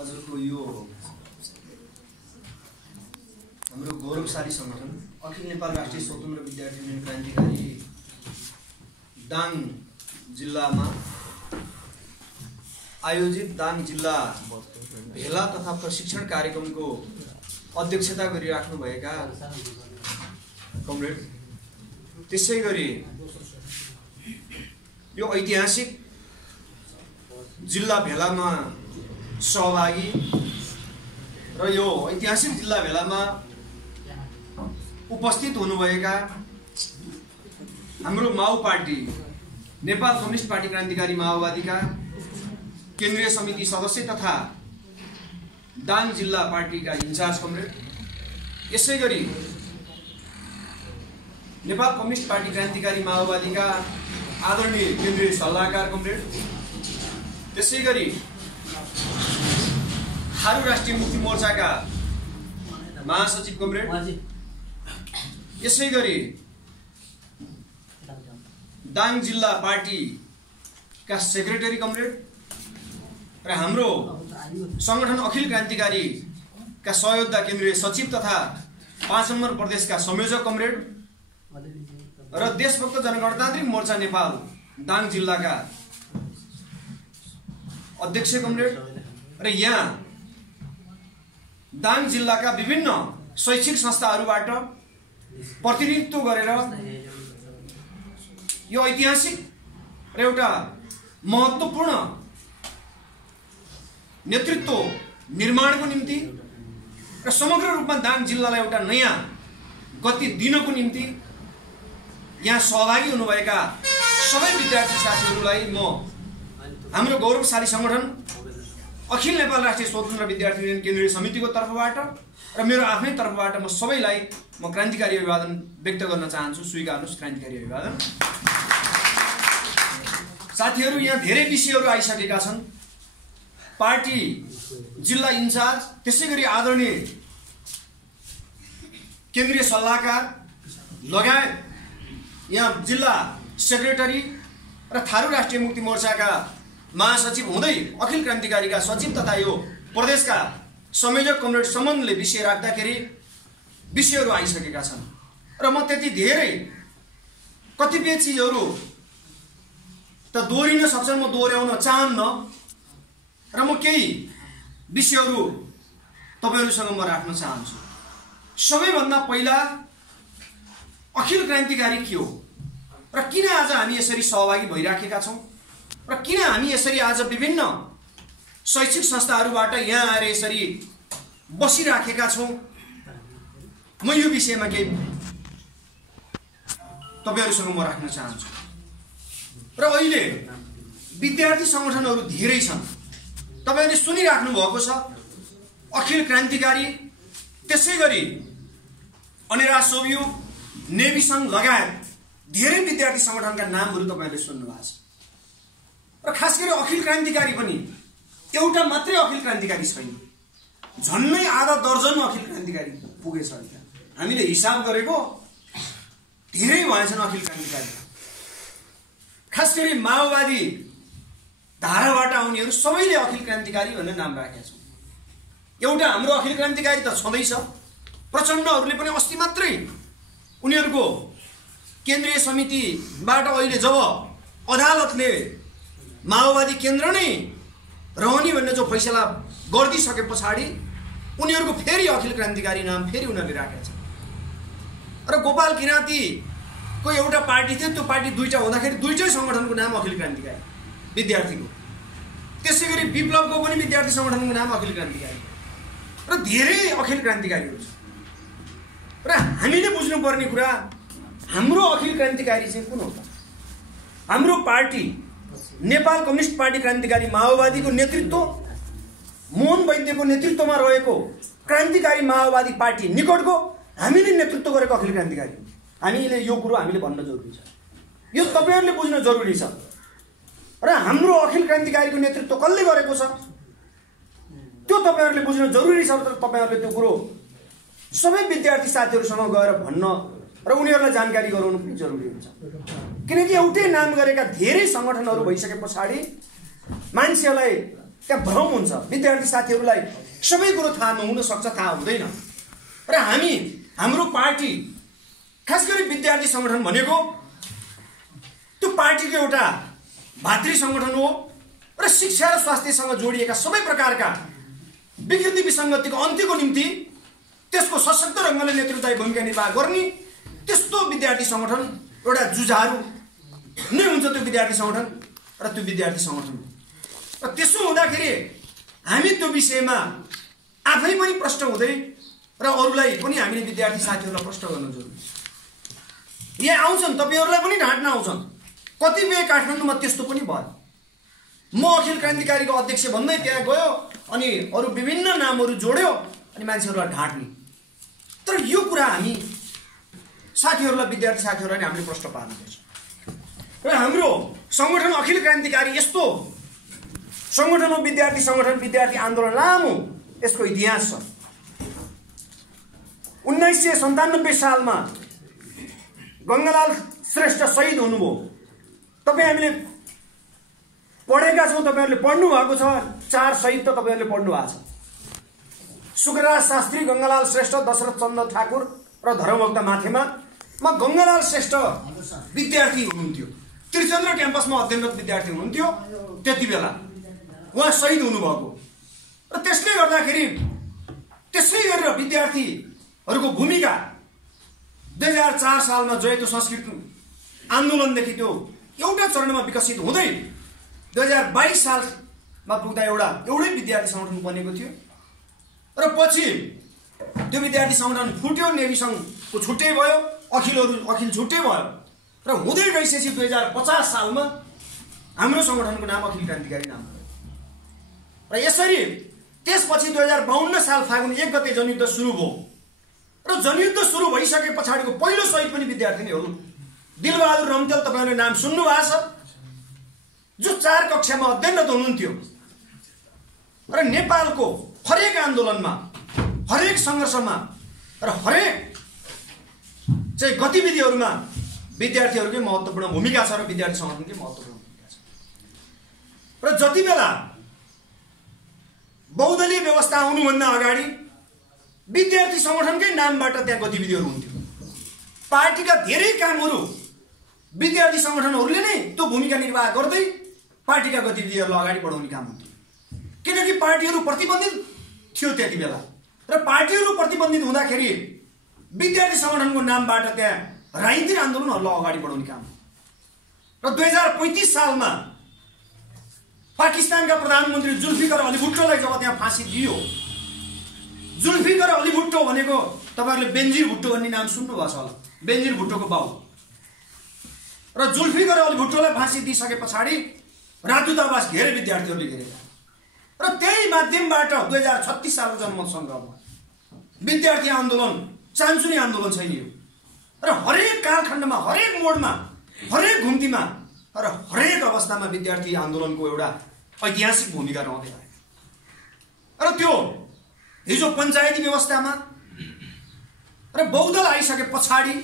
हजुरको यो हाम्रो गौरवशाली संगठन अखिल नेपाल राष्ट्रिय स्वतन्त्र विद्यार्थी युनियन क्रान्तिकारी दाङ जिल्लामा आयोजित दाङ जिल्ला भेला तथा प्रशिक्षण कार्यक्रमको अध्यक्षता गरिराख्नुभएका कमरेड, त्यसैगरी यो ऐतिहासिक जिल्ला भेलामा सहभागी र यो ऐतिहासिक जिल्ला भेलामा उपस्थित हुनुभएका हाम्रो माओ पार्टी नेपाल कम्युनिस्ट पार्टी क्रान्तिकारी माओवादीका केन्द्रीय समिति सदस्य तथा दाङ जिल्ला पार्टीका इन्चार्ज कमरेड, यसैगरी नेपाल कम्युनिस्ट पार्टी क्रान्तिकारी माओवादीका आदरणीय केन्द्रीय सल्लाहकार कमरेड, त्यसैगरी थारू राष्ट्रिय मुक्ति मोर्चाका महासचिव कमरेड, यसैगरी दाङ जिल्ला पार्टीका सेक्रेटरी कमरेड र हाम्रो संगठन अखिल क्रान्तिकारी का सहयोद्धा केन्द्रीय सचिव तथा 5 नम्बर प्रदेशका संयोजक कमरेड र देशभक्त जनगणतान्त्रिक मोर्चा नेपाल दाङ जिल्लाका अध्यक्ष कमरेड र यहाँ दाङ जिल्लाका विभिन्न शैक्षिक संस्थाहरूबाट प्रतिनिधित्व गरेर यो ऐतिहासिक र एउटा महत्त्वपूर्ण नेतृत्व निर्माणको निम्ति र समग्र रूपमा दाङ जिल्लालाई एउटा नयाँ गति दिनको निम्ति यहाँ सहभागी हुनुभएका सबै विद्यार्थी साथीहरूलाई म हाम्रो गौरवशाली संगठन अखिल नेपाल राष्ट्रिय स्वतन्त्र विद्यार्थी युनियन केन्द्रीय समितिको तर्फबाट र मेरो आफ्नै तर्फबाट म सबैलाई म क्रान्तिकारी अभिवादन व्यक्त गर्न चाहन्छु। स्वीकार्नुहोस् क्रान्तिकारी अभिवादन। साथीहरू, यहाँ धेरै विषयहरू आइसकेका छन्। पार्टी जिल्ला इन्चार्ज, त्यसैगरी आदरणीय केन्द्रीय सल्लाहकार लगायत यहाँ जिल्ला सेक्रेटरी र थारू राष्ट्रिय मुक्ति मोर्चाका महासचिव हुँदै अखिल क्रान्तिकारीका सचिव तथा यो प्रदेशका संयोजक कमरेड सम्बन्धले विषय राख्दाखेरि विषयहरू आइसकेका छन् र म त्यति धेरै कतिपय चिजहरू त दोहोरिन सक्छन्, म दोहोर्याउन चाहन्न र म केही विषयहरू तपाईहरुसँग म राख्न चाहन्छु। सबैभन्दा पहिला अखिल क्रान्तिकारी के हो र किन आज हामी यसरी सहभागी भइराखेका छौं र किन हामी यसरी आज विभिन्न शैक्षिक संस्थाहरूबाट यहाँ आएर यसरी बसिराखेका छौं, म यो विषयमा केही तपाईहरुसँग म राख्न चाहन्छु। र अहिले विद्यार्थी संगठनहरू धेरै छन्, तपाईहरुले सुनिराख्नु भएको छ। अखिल क्रान्तिकारी, त्यसैगरी अनेरा सोभियो, नेभी संघ लगायत धेरै विद्यार्थी संगठनका नामहरू तपाईहरुले सुन्नु भएको छ। र खास गरी अखिल क्रान्तिकारी पनि एउटा मात्रै अखिल क्रान्तिकारी छैन, झन्नै आधा दर्जन अखिल क्रान्तिकारी पुगेछ। हामीले हिसाब गरेको धेरै भएछन् अखिल क्रान्तिकारी। खास गरी माओवादी धाराबाट आउनेहरू सबैले अखिल क्रान्तिकारी भनेर नाम राखेका छन्। एउटा हाम्रो अखिल क्रान्तिकारी त छँदैछ, प्रचण्डहरूले पनि अस्ति मात्रै उनीहरूको केन्द्रीय समितिबाट अहिले जब अदालतले माओवादी केन्द्र नै रहने भन्ने जो फैसला गरिदिसके पछाडि उनीहरूको फेरि अखिल क्रान्तिकारी नाम फेरि उनीहरूले राखेका छन्। र गोपाल किराँतीको एउटा पार्टी थियो, त्यो पार्टी दुईटा हुँदाखेरि दुईटै संगठनको नाम अखिल क्रान्तिकारी विद्यार्थीको, त्यसैगरी विप्लवको पनि विद्यार्थी संगठनको नाम अखिल क्रान्तिकारी र धेरै अखिल क्रान्तिकारीहरू छन्। र हामीले बुझ्नुपर्ने कुरा हाम्रो अखिल क्रान्तिकारी चाहिँ कुन हो त? हाम्रो पार्टी नेपाल कम्युनिस्ट पार्टी क्रान्तिकारी माओवादीको नेतृत्व, मोहन वैद्यको नेतृत्वमा रहेको क्रान्तिकारी माओवादी पार्टी निकटको हामीले नेतृत्व गरेको अखिल क्रान्तिकारी। हामीले यो कुरो हामीले भन्न जरुरी छ, यो तपाईहरुले बुझ्न जरुरी छ। र हाम्रो अखिल क्रान्तिकारीको नेतृत्व कसले गरेको छ त्यो तपाईहरुले बुझ्न जरुरी छ। तर तपाईहरुले त्यो कुरो सबै विद्यार्थी साथीहरुसँग गएर भन्न र उनीहरुलाई जानकारी गराउनु पनि जरुरी हुन्छ, किनकि एउटै नाम गरेका धेरै संगठनहरू भइसके पछाडि मान्छेलाई त्यहाँ भ्रम हुन्छ। विद्यार्थी साथीहरूलाई सबै कुरो थाहा नहुन सक्छ, थाहा हुँदैन। र हाम्रो पार्टी, खास गरी विद्यार्थी संगठन भनेको त्यो पार्टीको एउटा भातृ संगठन हो र शिक्षा र स्वास्थ्यसँग जोडिएका सबै प्रकारका विकृति विसङ्गतिको अन्त्यको निम्ति त्यसको सशक्त ढङ्गले नेतृत्वदायी भूमिका निर्वाह गर्ने त्यस्तो विद्यार्थी संगठन एउटा जुझारु नै हुन्छ त्यो विद्यार्थी संगठन र त्यो विद्यार्थी संगठन। र त्यसो हुँदाखेरि हामी त्यो विषयमा आफै पनि प्रश्न हुँदै र अरूलाई पनि हामीले विद्यार्थी साथीहरूलाई प्रश्न गर्न जरुरी छ। यहाँ आउँछन्, तपाईहरूलाई पनि ढाँट्न आउँछन्, कतिपय काठमाडौँमा त्यस्तो पनि भयो। म अखिल क्रान्तिकारीको अध्यक्ष भन्दै त्यहाँ गयो अनि अरू विभिन्न नामहरू जोड्यो अनि मान्छेहरूलाई ढाँट्ने। तर यो कुरा हामी साथीहरूलाई, विद्यार्थी साथीहरूलाई हामीले प्रश्न पार्नुपर्छ। र हाम्रो संगठन अखिल क्रान्तिकारी यस्तो संगठन हो, विद्यार्थी संगठन, विद्यार्थी आन्दोलन लामो यसको इतिहास छ। 1997 सालमा गङ्गालाल श्रेष्ठ शहीद हुनुभयो। तपाईँ हामीले पढेका छौँ, तपाईँहरूले पढ्नु भएको छ। 4 शहीद त तपाईँहरूले पढ्नु भएको छ। सुखराज शास्त्री, गङ्गालाल श्रेष्ठ, दशरथ चन्द्र ठाकुर र धर्मभक्त माथेमा। गङ्गालाल श्रेष्ठ विद्यार्थी हुनुहुन्थ्यो, त्रिचन्द्र क्याम्पसमा अध्ययनरत विद्यार्थी हुनुहुन्थ्यो त्यति बेला, उहाँ शहीद हुनुभएको। र त्यसले गर्दाखेरि त्यसै गरेर विद्यार्थीहरूको भूमिका 2004 सालमा जयतु संस्कृत आन्दोलनदेखि त्यो एउटा चरणमा विकसित हुँदै 2022 सालमा पुग्दा एउटै विद्यार्थी संगठन बनेको थियो। र पछि त्यो विद्यार्थी संगठन फुट्यो, नेभी सङ्घको छुट्टै भयो, अखिल छुट्टै भयो। र हुँदै गइसकेपछि 2050 सालमा हाम्रो संगठनको नाम अखिल क्रान्तिकारी नाम भयो। र यसरी त्यसपछि 2052 साल फागुन 1 गते जनयुद्ध सुरु भयो। र जनयुद्ध सुरु भइसके पछाडिको पहिलो शहीद पनि विद्यार्थी नै हो। दिलबहादुर रम्तेल, तपाईँहरूले नाम सुन्नु भएको छ, जो 4 कक्षामा अध्ययनरत हुनुहुन्थ्यो र नेपालको हरेक आन्दोलनमा, हरेक सङ्घर्षमा र हरेक चाहिँ गतिविधिहरूमा विद्यार्थीहरूकै महत्त्वपूर्ण भूमिका छ र विद्यार्थी सङ्गठनकै महत्त्वपूर्ण भूमिका छ। र जति बेला बहुदलीय व्यवस्था आउनुभन्दा अगाडि विद्यार्थी सङ्गठनकै नामबाट त्यहाँ गतिविधिहरू हुन्थ्यो। पार्टीका धेरै कामहरू विद्यार्थी सङ्गठनहरूले नै त्यो भूमिका निर्वाह गर्दै पार्टीका गतिविधिहरूलाई अगाडि बढाउने काम हुन्थ्यो। किनकि पार्टीहरू प्रतिबन्धित थियो त्यति बेला। र पार्टीहरू प्रतिबन्धित हुँदाखेरि विद्यार्थी सङ्गठनको नामबाट त्यहाँ राजनीतिक आन्दोलनहरूलाई अगाडि बढाउने काम। र 2035 सालमा पाकिस्तानका प्रधानमन्त्री जुल्फिकर अली भुट्टोलाई जब त्यहाँ फाँसी दियो, जुल्फिकर अली भुट्टो भनेको तपाईँहरूले बेन्जिर भुट्टो भन्ने नाम सुन्नुभएको छ होला, बेन्जिर भुट्टोको बाउ। र जुल्फिकर अली भुट्टोलाई फाँसी दिइसके पछाडि राजदूतावास घेरे विद्यार्थीहरूले घेरेका। र त्यही माध्यमबाट 2036 सालको जनमत सङ्ग्रहमा विद्यार्थी आन्दोलन चान्चुने आन्दोलन छैन। र हरेक कालखण्डमा, हरेक मोडमा, हरेक घुम्तीमा र हरेक अवस्थामा विद्यार्थी आन्दोलनको एउटा ऐतिहासिक भूमिका रहँदै आयो। र त्यो हिजो पञ्चायती व्यवस्थामा र बहुदल आइसके पछाडि,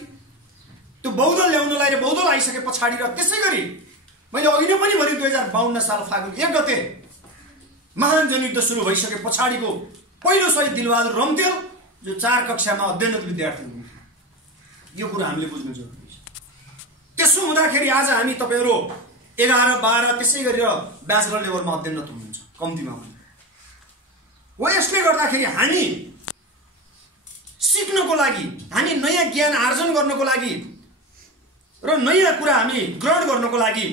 त्यो बहुदल ल्याउनलाई र बहुदल आइसके पछाडि, र त्यसै गरी मैले अघि नै पनि भने 2052 साल फागुन 1 गते महान जनयुद्ध सुरु भइसके पछाडिको पहिलो शहीद दिलबहादुर रम्तेल, जो 4 कक्षामा अध्ययनरत विद्यार्थी हुनुहुन्थ्यो। यो कुरा हामीले बुझ्नु जरुरी छ। त्यसो हुँदाखेरि आज हामी तपाईँहरू 11, 12 त्यसै गरेर ब्याचलर लेभलमा अध्ययनरत हुनुहुन्छ कम्तीमा पनि। हो यसले गर्दाखेरि हामी सिक्नको लागि, हामी नयाँ ज्ञान आर्जन गर्नको लागि र नयाँ कुरा हामी ग्रहण गर्नको लागि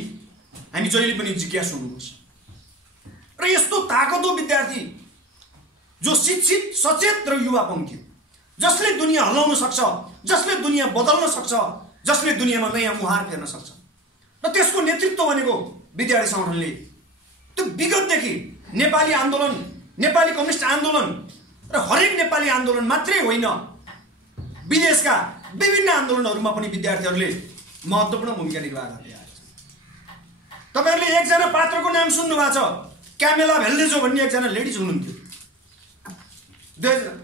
हामी जहिले पनि जिज्ञासु हुनुपर्छ। र यस्तो ताकतो विद्यार्थी जो शिक्षित, सचेत र युवा पङ्क्ति, जसले दुनियाँ हल्लाउन सक्छ, जसले दुनियाँ बदल्न सक्छ, जसले दुनियाँमा नयाँ मुहार फेर्न सक्छ। र त्यसको नेतृत्व भनेको विद्यार्थी सङ्गठनले त्यो विगतदेखि नेपाली आन्दोलन, नेपाली कम्युनिस्ट आन्दोलन र हरेक नेपाली आन्दोलन मात्रै होइन, विदेशका विभिन्न आन्दोलनहरूमा पनि विद्यार्थीहरूले महत्त्वपूर्ण भूमिका निर्वाह गर्दै आएको छ। तपाईँहरूले एकजना पात्रको नाम सुन्नु भएको छ, क्यामेला भेल्डेजो भन्ने एकजना लेडिज हुनुहुन्थ्यो।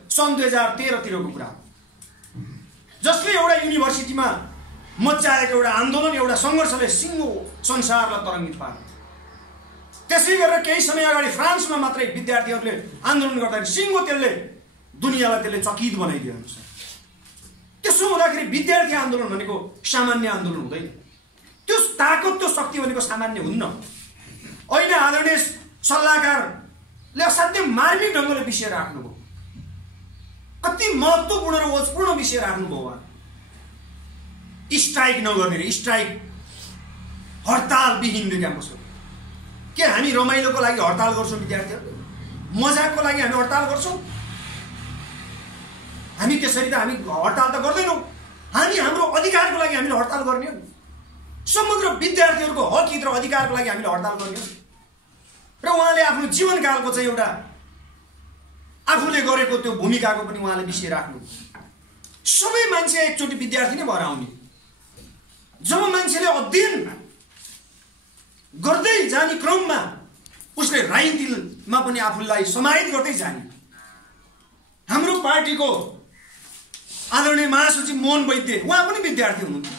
सन् 2013 तिरको कुरा, जसले एउटा युनिभर्सिटीमा मच्चाएको एउटा आन्दोलन, एउटा सङ्घर्षले सिङ्गो संसारलाई तरङ्गित पार्यो। त्यसै गरेर केही समय अगाडि फ्रान्समा मात्रै विद्यार्थीहरूले आन्दोलन गर्दाखेरि सिङ्गो तेलले दुनियाँलाई त्यसले चकित बनाइदियो। त्यसो हुँदाखेरि विद्यार्थी आन्दोलन भनेको सामान्य आन्दोलन हुँदैन। त्यो ताकत त्यो शक्ति भनेको सामान्य हुन्न। अहिले आदरणीय सल्लाहकारले असाध्यै मार्मिक ढङ्गले विषय राख्नुभयो, कति महत्त्वपूर्ण र ओजपूर्ण विषय राख्नुभयो। उहाँ स्ट्राइक नगर्ने रे, स्ट्राइक हडताल विहीन क्याम्पस हो। के हामी रमाइलोको लागि हडताल गर्छौँ? विद्यार्थीहरू मजाकको लागि हामी हडताल गर्छौँ? हामी त्यसरी त हामी हडताल त गर्दैनौँ। हामी हाम्रो अधिकारको लागि हामीले हडताल गर्ने हो। समग्र विद्यार्थीहरूको हक हित र अधिकारको लागि हामीले हडताल गर्ने हो। र उहाँले आफ्नो जीवनकालको चाहिँ एउटा आफूले गरेको त्यो भूमिकाको पनि उहाँले विषय राख्नु। सबै मान्छे एकचोटि विद्यार्थी नै भएर आउने। जब मान्छेले अध्ययन गर्दै जाने क्रममा उसले राजनीतिमा पनि आफूलाई समाहित गर्दै जाने। हाम्रो पार्टीको आदरणीय महासचिव मोहन वैद्य उहाँ पनि विद्यार्थी हुनुहुन्थ्यो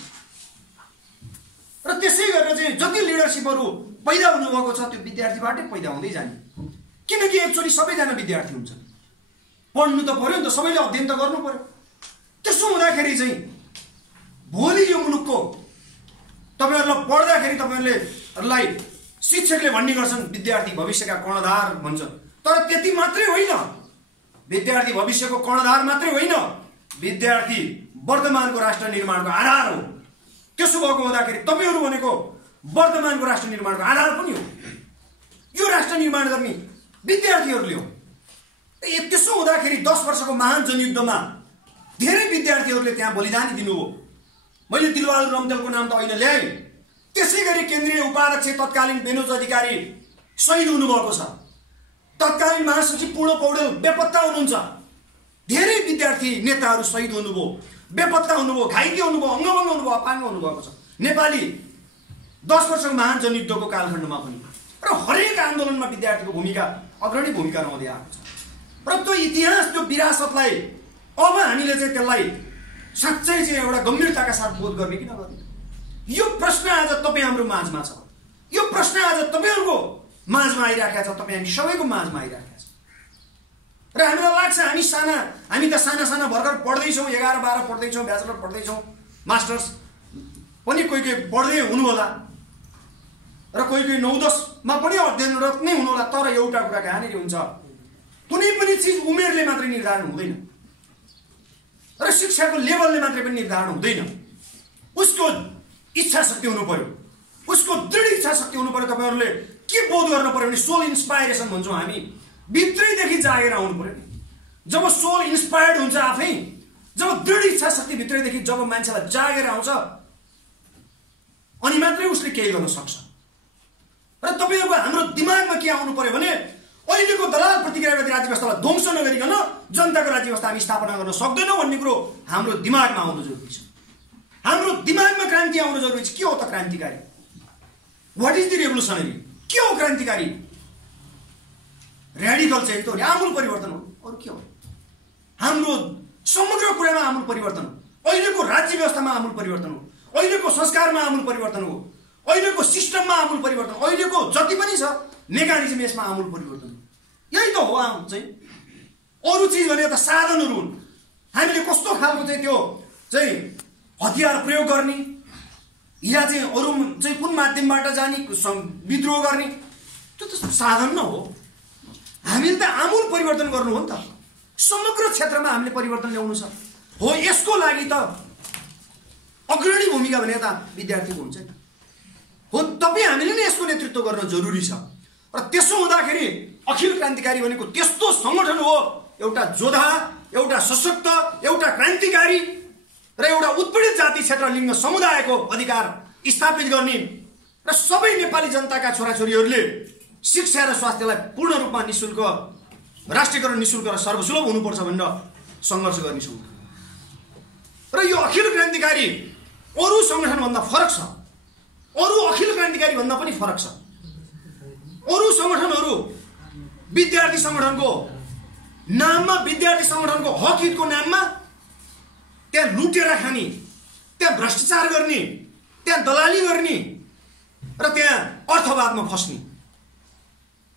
र त्यसै गरेर चाहिँ जति लिडरसिपहरू पैदा हुनुभएको छ त्यो विद्यार्थीबाटै पैदा हुँदै जाने। किनकि एकचोटि सबैजना विद्यार्थी हुन्छन्, पढ्नु त पर्यो नि त, सबैले अध्ययन त गर्नु पर्यो। त्यसो हुँदाखेरि चाहिँ भोलि यो मुलुकको तपाईँहरूलाई पढ्दाखेरि तपाईँहरूलाई शिक्षकले भन्ने गर्छन् विद्यार्थी भविष्यका कर्णधार भन्छ। तर त्यति मात्रै होइन, विद्यार्थी भविष्यको कर्णधार मात्रै होइन, विद्यार्थी वर्तमानको राष्ट्र निर्माणको आधार हो। त्यसो भएको हुँदाखेरि तपाईँहरू भनेको वर्तमानको राष्ट्र निर्माणको आधार पनि हो। यो राष्ट्र निर्माण गर्ने विद्यार्थीहरूले हो। त्यसो हुँदाखेरि 10 वर्षको महान जनयुद्धमा धेरै विद्यार्थीहरूले त्यहाँ बलिदानी दिनुभयो। मैले दिलबहादुर रम्तेलको नाम त अहिले ल्याएँ। त्यसै गरी केन्द्रीय उपाध्यक्ष तत्कालीन बेनोज अधिकारी शहीद हुनुभएको छ। तत्कालीन महासचिव पूर्ण पौडेल बेपत्ता हुनुहुन्छ। धेरै विद्यार्थी नेताहरू शहीद हुनुभयो, बेपत्ता हुनुभयो, घाइते हुनुभयो, अङ्गभङ्ग हुनुभयो, अपाङ्ग हुनुभएको छ नेपाली 10 वर्षको महान जनयुद्धको कालखण्डमा पनि। र हरेक आन्दोलनमा विद्यार्थीको भूमिका अग्रणी भूमिका रहँदै आएको छ। र त्यो इतिहास, त्यो विरासतलाई अब हामीले चाहिँ त्यसलाई साँच्चै चाहिँ एउटा गम्भीरताका साथ बोध गर्ने कि नगर्ने, यो प्रश्न आज तपाईँ हाम्रो माझमा छ। यो प्रश्न आज तपाईँहरूको माझमा आइराखेको छ, तपाईँ हामी सबैको माझमा आइराखेको छ। र हामीलाई लाग्छ हामी त साना भर्खर पढ्दैछौँ, 11-12 पढ्दैछौँ, ब्याचलर पढ्दैछौँ, मास्टर्स पनि कोही पढ्दै हुनु होला र कोही 9-10मा पनि अध्ययनरत नै हुनु होला। तर एउटा कुरा कहाँनिर हुन्छ, कुनै पनि चिज उमेरले मात्रै निर्धारण हुँदैन र शिक्षाको लेभलले मात्रै पनि निर्धारण हुँदैन। उसको इच्छा शक्ति हुनु पर्यो, उसको दृढ इच्छा शक्ति हुनु पर्यो। तपाईँहरूले के बोध गर्नु पर्यो भने सोल इन्स्पाइरेसन भन्छौँ हामी, भित्रैदेखि जागेर आउनु पर्यो। जब सोल इन्स्पायर्ड हुन्छ आफै, जब दृढ इच्छा शक्ति भित्रैदेखि जब मान्छेलाई जागेर आउँछ अनि मात्रै उसले केही गर्न सक्छ। र तपाईँहरूको हाम्रो दिमागमा के आउनु पर्यो भने अहिलेको दलाल प्रतिक्रियावादी राज्य व्यवस्थालाई ध्वंस नगरिकन जनताको राज्य व्यवस्था हामी स्थापना गर्न सक्दैनौँ भन्ने कुरो हाम्रो दिमागमा आउनु जरुरी छ। हाम्रो दिमागमा क्रान्ति आउनु जरुरी छ। के हो त क्रान्तिकारी? What is the revolutionary? के हो क्रान्तिकारी? रेडिकल चेन्ज त हो, आमूल परिवर्तन हो, अरू के हो? हाम्रो समग्र कुरामा आमूल परिवर्तन हो। अहिलेको राज्य व्यवस्थामा आमूल परिवर्तन हो, अहिलेको संस्कारमा आमूल परिवर्तन हो, अहिलेको सिस्टममा आमूल परिवर्तन, अहिलेको जति पनि छ मेकानिजम यसमा आमूल परिवर्तन। यही त हो चाहिँ। अरू चिज भने त साधनहरू हुन्। हामीले कस्तो खालको चाहिँ त्यो चाहिँ हतियार प्रयोग गर्ने या चाहिँ अरू चाहिँ कुन माध्यमबाट जाने विद्रोह गर्ने, त्यो त साधन न हो। हामीले त आमूल परिवर्तन गर्नु हो नि त। समग्र क्षेत्रमा हामीले परिवर्तन ल्याउनु छ। हो, यसको लागि त अग्रणी भूमिका भने त विद्यार्थीको हुन्छ नि। हो, तपाईँ हामीले नै यसको नेतृत्व गर्न जरुरी छ। र त्यसो हुँदाखेरि अखिल क्रान्तिकारी भनेको त्यस्तो संगठन हो, एउटा जोधा, एउटा सशक्त, एउटा क्रान्तिकारी र एउटा उत्पीडित जाति क्षेत्र लिङ्ग समुदायको अधिकार स्थापित गर्ने र सबै नेपाली जनताका छोराछोरीहरूले शिक्षा र स्वास्थ्यलाई पूर्ण रूपमा निःशुल्क, राष्ट्रियकरण निःशुल्क र सर्वसुलभ हुनुपर्छ भनेर सङ्घर्ष गर्नेछौँ। र यो अखिल क्रान्तिकारी अरू सङ्गठनभन्दा फरक छ। अरू अखिल क्रान्तिकारी भन्दा पनि फरक छ। अरू सङ्गठनहरू विद्यार्थी सङ्गठनको नाममा, विद्यार्थी सङ्गठनको हक हितको नाममा त्यहाँ लुटेर खाने, त्यहाँ भ्रष्टाचार गर्ने, त्यहाँ दलाली गर्ने र त्यहाँ अर्थवादमा फस्ने,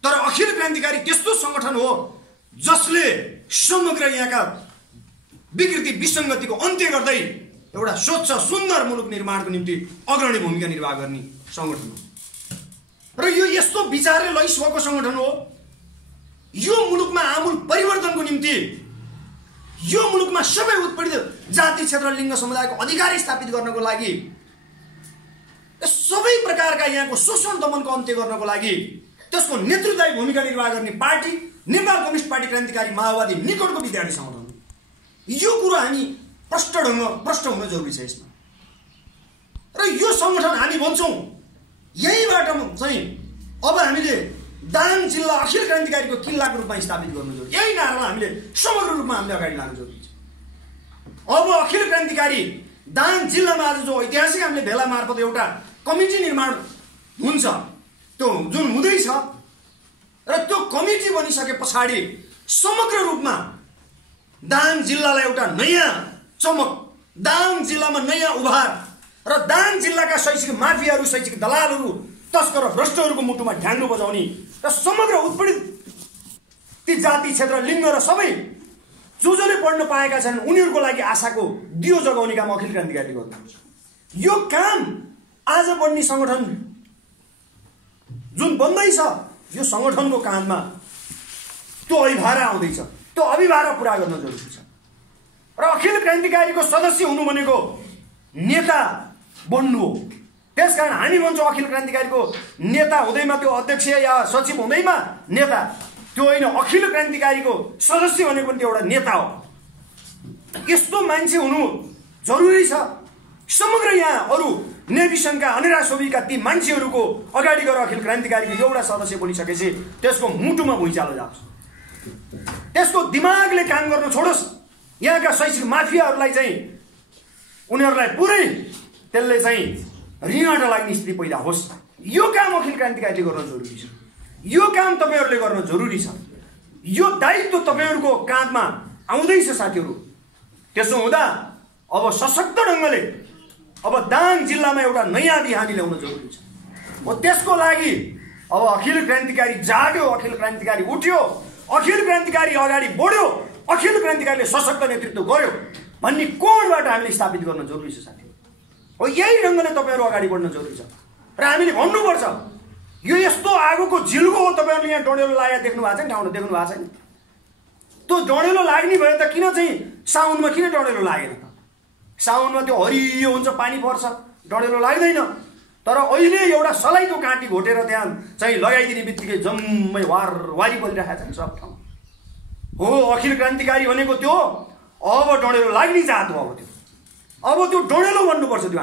तर अखिल क्रान्तिकारी त्यस्तो संगठन हो जसले समग्र यहाँका विकृति विसङ्गतिको अन्त्य गर्दै एउटा स्वच्छ सुन्दर मुलुक निर्माणको निम्ति अग्रणी भूमिका निर्वाह गर्ने संगठन हो। र यो यस्तो विचारले लैस भएको संगठन हो। यो मुलुकमा आमूल परिवर्तनको निम्ति, यो मुलुकमा सबै उत्पीडित जाति क्षेत्र लिङ्ग समुदायको अधिकार स्थापित गर्नको लागि, सबै प्रकारका यहाँको शोषण दमनको अन्त्य गर्नको लागि त्यसको नेतृत्वदायी भूमिका निर्वाह गर्ने पार्टी नेपाल कम्युनिस्ट पार्टी क्रान्तिकारी माओवादी निकटको विद्यार्थी संगठन हो। यो कुरो हामी प्रष्ट हुन जरुरी छ यसमा। र यो संगठन हामी भन्छौँ यहीबाट चाहिँ अब हामीले दाङ जिल्ला अखिल क्रान्तिकारीको किल्लाको रूपमा स्थापित गर्नु जरुरी। यही नारालाई हामीले समग्र रूपमा हामीले अगाडि लानु जरुरी छ। अब अखिल क्रान्तिकारी दाङ जिल्लामा आज जो ऐतिहासिक हामीले भेला मार्फत एउटा कमिटी निर्माण हुन्छ, त्यो जुन हुँदैछ, र त्यो कमिटी बनिसके पछाडि समग्र रूपमा दाङ जिल्लालाई एउटा नयाँ चमक, दाङ जिल्लामा नयाँ उभार र दाङ जिल्लाका शैक्षिक माफियाहरू, शैक्षिक दलालहरू, तस्कर भ्रष्टहरूको मुटुमा ढ्याङ्ग्रो बजाउने र समग्र उत्पीडित ती जाति क्षेत्र लिङ्ग र सबै जसले पढ्न पाएका छन् उनीहरूको लागि आशाको दियो जगाउने काम अखिल क्रान्तिकारीले गर्नुहुन्छ। यो काम आज बढ्ने संगठन जुन बन्दैछ, यो संगठनको काममा त्यो अभिभारा आउँदैछ, त्यो अभिभारा पुरा गर्न जरुरी छ। र अखिल क्रान्तिकारीको सदस्य हुनु भनेको नेता बन्नु हो। त्यसकारण हामी भन्छौँ अखिल क्रान्तिकारीको नेता हुँदैमा, त्यो अध्यक्ष या सचिव हुँदैमा नेता, त्यो होइन, अखिल क्रान्तिकारीको सदस्य भनेको पनि त्यो एउटा नेता हो। यस्तो मान्छे हुनु जरुरी छ। समग्र यहाँ अरू नेविसनका अनिराशोभीका ती मान्छेहरूको अगाडि गएर अखिल क्रान्तिकारीको एउटा सदस्य बनिसकेपछि त्यसको मुटुमा भुइँचालो जान्छ, त्यसको दिमागले काम गर्न छोडोस्। यहाँका शैक्षिक माफियाहरूलाई चाहिँ उनीहरूलाई पुरै त्यसले चाहिँ ऋण लाग्ने स्थिति पैदा होस्। यो काम अखिल क्रान्तिकारीले गर्न जरुरी छ। यो काम तपाईहरूले गर्न जरुरी छ। यो दायित्व तपाईहरूको काँधमा आउँदैछ साथीहरू। त्यसो हुँदा अब सशक्त ढङ्गले अब दाङ जिल्लामा एउटा नयाँ बिहानी ल्याउन जरुरी छ। हो त्यसको लागि अब अखिल क्रान्तिकारी जाग्यो, अखिल क्रान्तिकारी उठ्यो, अखिल क्रान्तिकारी अगाडि बढ्यो, अखिल क्रान्तिकारीले सशक्त नेतृत्व गर्यो भन्ने कोणबाट हामीले स्थापित गर्न जरुरी छ साथी। हो यही ढङ्गले तपाईँहरू अगाडि बढ्न जरुरी छ। र हामीले भन्नुपर्छ यो यस्तो आगोको झिल्को हो। तपाईँहरूले यहाँ डढेलो लागेर देख्नु भएको छैन, ठाउँमा देख्नु भएको छैन। त्यो डढेलो लाग्ने भयो त किन चाहिँ साउनमा किन डढेलो लागेन त? साउनमा त्यो हरियो हुन्छ, पानी पर्छ, डढेलो लाग्दैन। तर अहिले एउटा सलाइको काँटी घोटेर त्यहाँ चाहिँ लगाइदिने बित्तिकै जम्मै वारी परिरहेको छ नि सब ठाउँ। हो अखिल क्रान्तिकारी भनेको त्यो अब डढेलो लाग्ने जात हो। अब त्यो डढेलो बन्नुपर्छ। त्यो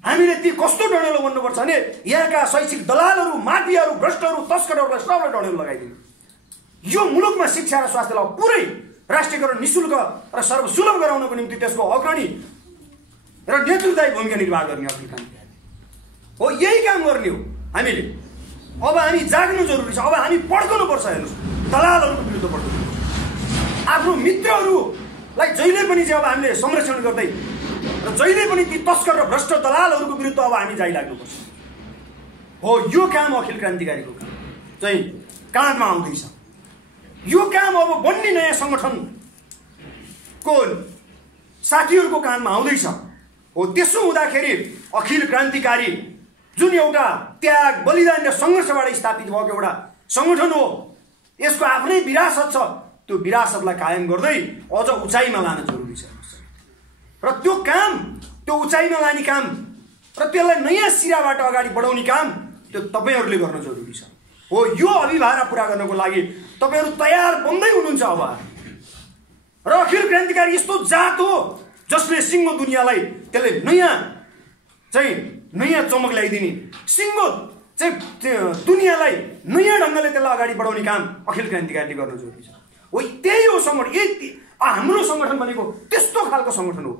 हामीले ती कस्तो डढेलो बन्नुपर्छ भने यहाँका शैक्षिक दलालहरू, माफियाहरू, भ्रष्टहरू, तस्करहरूलाई सबलाई डढेलो लगाइदिने। यो मुलुकमा शिक्षा र स्वास्थ्यलाई पुरै राष्ट्रियकरण, निःशुल्क र सर्वसुलभ गराउनको निम्ति त्यसको अग्रणी र नेतृत्वदायी भूमिका निर्वाह गर्ने अखिल क्रान्तिकारी हो। यही काम गर्ने हो हामीले। अब हामी जाग्नु जरुरी छ। अब हामी पड्कनुपर्छ। हेर्नुहोस्, दलालहरूको विरुद्ध पड्कनु, आफ्नो मित्रहरूलाई जहिले पनि चाहिँ अब हामीले संरक्षण गर्दै र जहिले पनि ती तस्कर र भ्रष्ट दलालहरूको विरुद्ध अब हामी जाइलाग्नुपर्छ। हो यो काम अखिल क्रान्तिकारीको काम चाहिँ काँधमा आउँदैछ। यो काम अब बन्ने नयाँ संगठनको साथीहरूको काँधमा आउँदैछ। हो त्यसो हुँदाखेरि अखिल क्रान्तिकारी जुन एउटा त्याग, बलिदान र सङ्घर्षबाट स्थापित भएको एउटा संगठन हो, यसको आफ्नै विरासत छ। त्यो विरासतलाई कायम गर्दै अझ उचाइमा लान जरुरी छ। र त्यो काम, त्यो उचाइमा लाने काम र त्यसलाई नयाँ सिराबाट अगाडि बढाउने काम त्यो तपाईँहरूले गर्न जरुरी छ। हो यो अभिभारा पुरा गर्नको लागि तपाईँहरू तयार बन्दै हुनुहुन्छ अब। र अखिल क्रान्तिकारी यस्तो जात हो जसले सिङ्गो दुनियाँलाई त्यसले नयाँ चमक ल्याइदिने, सिङ्गो चाहिँ दुनियाँलाई नयाँ ढङ्गले त्यसलाई अगाडि बढाउने काम अखिल क्रान्तिकारीले गर्न जरुरी छ। हो त्यही हो सङ्गठन। हाम्रो सङ्गठन भनेको त्यस्तो खालको सङ्गठन हो।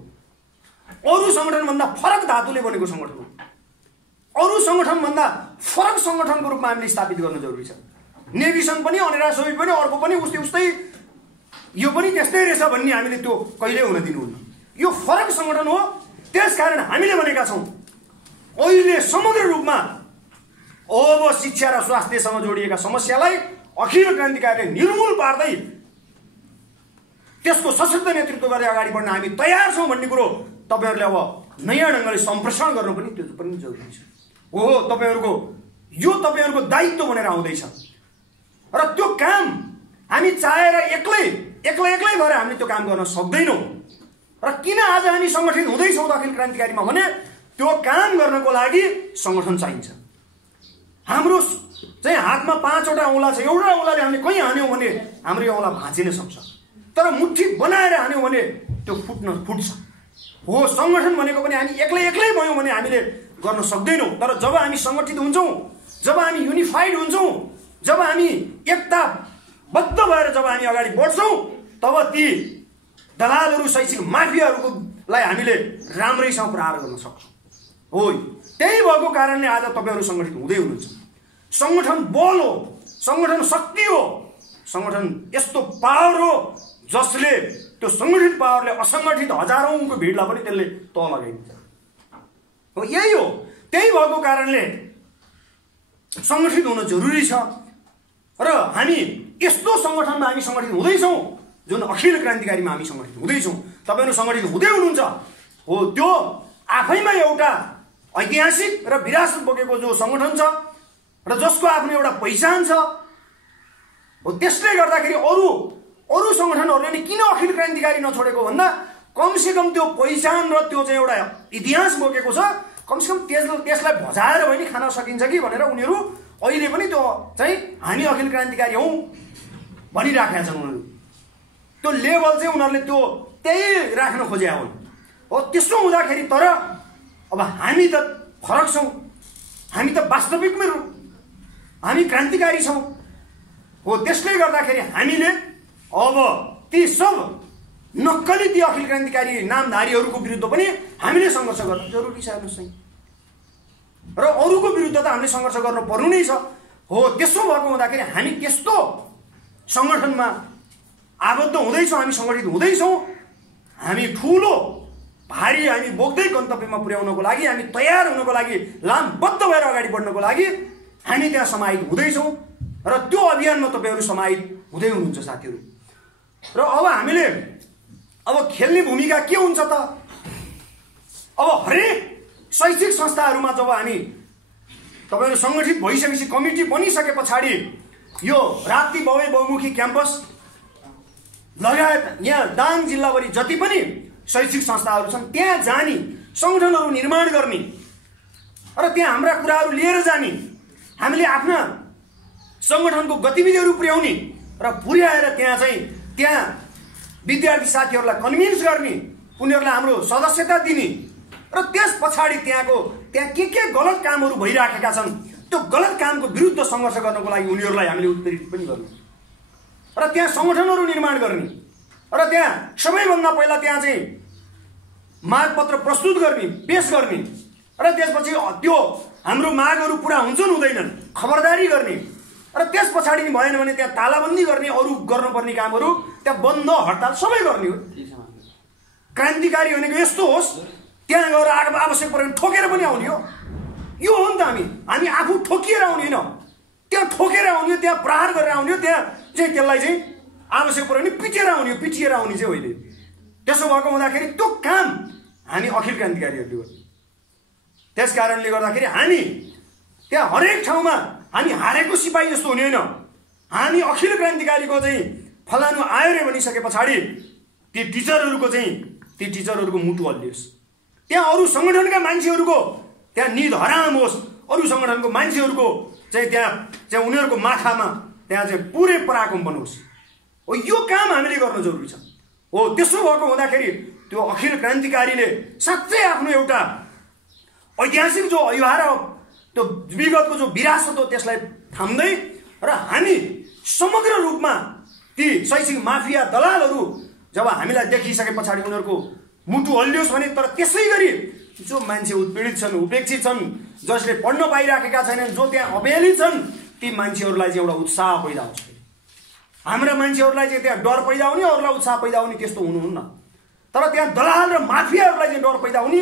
अरू सङ्गठनभन्दा फरक धातुले बनेको सङ्गठन हो। अरू सङ्गठनभन्दा फरक सङ्गठनको रूपमा हामीले स्थापित गर्न जरुरी छ। नेविसन पनि, अनिराशोभी पनि, अर्को पनि उस्तै यो पनि त्यस्तै रहेछ भन्ने हामीले त्यो कहिल्यै हुन दिनुहुन्न। यो फरक सङ्गठन हो। त्यसकारण हामीले भनेका छौँ अहिले समग्र रूपमा अब शिक्षा र स्वास्थ्यसँग जोडिएका समस्यालाई अखिल क्रान्तिकारीले निर्मूल पार्दै त्यसको सशक्त नेतृत्व गर्दै अगाडि बढ्न हामी तयार छौँ भन्ने कुरो तपाईहरुले अब नयाँ ढङ्गले सम्प्रेषण गर्नु पनि त्यो पनि जरुरी छ। हो तपाईहरुको यो तपाईहरुको दायित्व बनेर आउँदैछ र त्यो काम हामी चाहेर एक्लै भएर हामीले त्यो काम गर्न सक्दैनौँ। र किन आज हामी संगठित हुँदैछौँ त अखिल क्रान्तिकारीमा भने त्यो काम गर्नको लागि संगठन चाहिन्छ। हाम्रो चाहिँ हातमा 5वटा औँला छ, एउटा औँलाले हामीले कहीँ हान्यौँ भने हाम्रो यो औँला भाँचिन सक्छ, तर मुट्ठी बनाएर हान्यौँ भने त्यो फुट्छ। हो संगठन भनेको पनि हामी एक्लै भयौँ भने हामीले गर्न सक्दैनौँ। तर जब हामी संगठित हुन्छौँ, जब हामी युनिफाइड हुन्छौँ, जब हामी एकताबद्ध भएर जब हामी अगाडि बढ्छौँ, तब ती दलालहरू शैक्षिक माफियाहरूलाई हामीले राम्रैसँग प्रहार गर्न सक्छौँ। हो त्यही भएको कारणले आज तपाईहरु संगठित हुँदै हुनुहुन्छ। संगठन बल हो, संगठन शक्ति हो, संगठन यस्तो पावर हो जसले त्यो संगठित पावरले असंगठित हजारौंको भिडलाई पनि त्यसले तल लगाइदिन्छ। हो यही हो, त्यही भएको कारणले संगठित हुन जरुरी छ। र हामी यस्तो संगठनमा हामी संगठित हुँदैछौँ जुन अखिल क्रान्तिकारीमा हामी संगठित हुँदैछौँ। तपाईहरु संगठित हुँदै हुनुहुन्छ। हो त्यो आफैमा एउटा ऐतिहासिक र विरासत बोकेको जो संगठन छ र जसको आफ्नो एउटा पहिचान छ। हो त्यसले गर्दाखेरि अरु संगठनहरूले नि किन अखिल क्रान्तिकारी नछोडेको भन्दा कमसेकम त्यो पहिचान र त्यो चाहिँ एउटा इतिहास बोकेको छ, कमसेकम त्यसलाई भजाएर पनि खान सकिन्छ कि भनेर उनीहरू अहिले पनि त्यो चाहिँ हामी अखिल क्रान्तिकारी हौं भनिराखेका छन्। उनीहरू त्यो लेभल चाहिँ उनीहरूले त्यो त्यही राख्न खोजेका हुन्। हो त्यसो हुँदाखेरि तर अब हामी त फरक छौं, हामी त वास्तविकमै हामी क्रान्तिकारी छौं। हो त्यसले गर्दाखेरि हामीले अब ती सब नक्कली ती अखिल क्रान्तिकारी नामधारीहरूको विरुद्ध पनि हामीले सङ्घर्ष गर्न जरुरी छ। हेर्नुहोस् र अरूको विरुद्ध त हामीले सङ्घर्ष गर्न पर्नु नै छ। हो त्यसो भएको हुँदाखेरि हामी त्यस्तो संगठनमा आबद्ध हुँदैछौँ, हामी संगठित हुँदैछौँ। हामी ठुलो भारी हामी बोक्दै गन्तव्यमा पुर्याउनको लागि, हामी तयार हुनको लागि, लामबद्ध भएर अगाडि बढ्नको लागि हामी त्यहाँ समाहित हुँदैछौँ। र त्यो अभियानमा तपाईहरु समाहित हुँदै हुनुहुन्छ साथीहरु। र अब हामीले अब खेल्ने भूमिका के हुन्छ त? अब हरेक शैक्षिक संस्थाहरूमा जब हामी तपाईहरु संगठित भइसकेपछि कमिटी बनिसके पछाडि यो राप्ती बौवे बहुमुखी क्याम्पस लगायत यहाँ दाङ जिल्लाभरि जति पनि शैक्षिक संस्थाहरू छन् त्यहाँ जाने, संगठनहरू निर्माण गर्ने र त्यहाँ हाम्रा कुराहरू लिएर जाने, हामीले आफ्ना संगठनको गतिविधिहरू पुर्याउने र पुर्याएर त्यहाँ विद्यार्थी साथीहरूलाई कन्भिन्स गर्ने, उनीहरूलाई हाम्रो सदस्यता दिने र त्यस पछाडि त्यहाँ के गलत कामहरू भइराखेका छन् त्यो गलत कामको विरुद्ध सङ्घर्ष गर्नको लागि उनीहरूलाई हामीले उत्प्रेरित पनि गर्ने र त्यहाँ संगठनहरू निर्माण गर्ने र त्यहाँ सबैभन्दा पहिला त्यहाँ चाहिँ मागपत्र प्रस्तुत गर्ने, पेश गर्ने र त्यसपछि त्यो हाम्रो मागहरू पूरा हुन्छन् हुँदैनन् खबरदारी गर्ने र त्यस पछाडि नि भएन भने त्यहाँ तालाबन्दी गर्ने, अरू गर्नुपर्ने कामहरू त्यहाँ बन्द हडताल सबै गर्ने हो। क्रान्तिकारी भनेको यस्तो होस्, त्यहाँ गएर आवश्यक पऱ्यो भने ठोकेर पनि आउने हो। यो हो नि त हामी आफू ठोकिएर आउने होइन, त्यहाँ ठोकेर आउने हो, त्यहाँ प्रहार गरेर आउने हो, त्यहाँ चाहिँ त्यसलाई चाहिँ आवश्यक पऱ्यो भने पिटिएर आउने चाहिँ होइन। त्यसो भएको हुँदाखेरि त्यो काम हामी अखिल क्रान्तिकारीहरूले गर्छौँ। त्यस कारणले गर्दाखेरि हामी त्यहाँ हरेक ठाउँमा हामी हारेको सिपाही जस्तो हुने होइन। हामी अखिल क्रान्तिकारीको चाहिँ फलानु आयो रे भनिसके पछाडि ती टिचरहरूको मुटु हल्लियोस्, त्यहाँ अरू सङ्गठनका मान्छेहरूको त्यहाँ निद हराम होस्, अरू सङ्गठनको मान्छेहरूको चाहिँ उनीहरूको माथामा त्यहाँ चाहिँ पुरै पराक्रम होस्। हो यो काम हामीले गर्न जरुरी छ। हो त्यसो भएको हुँदाखेरि त्यो अखिल क्रान्तिकारीले साँच्चै आफ्नो एउटा ऐतिहासिक जो अनिवार्य त्यो विगतको जो विरासत हो त्यसलाई थाम्दै र हामी समग्र रूपमा ती शैक्षिक माफिया दलालहरू जब हामीलाई देखिसके पछाडि उनीहरूको मुटु हल्लियोस् भने, तर त्यसै गरी जो मान्छे उत्पीडित छन्, उपेक्षित छन्, जसले पढ्न पाइराखेका छैनन्, जो त्यहाँ अबेली छन्, ती मान्छेहरूलाई चाहिँ एउटा उत्साह पैदा हुन्छ। हाम्रा मान्छेहरूलाई चाहिँ त्यहाँ डर पैदा हुने, अरूलाई उत्साह पैदा हुने त्यस्तो हुनुहुन्न। तर त्यहाँ दलाल र माफियाहरूलाई चाहिँ डर पैदा हुने,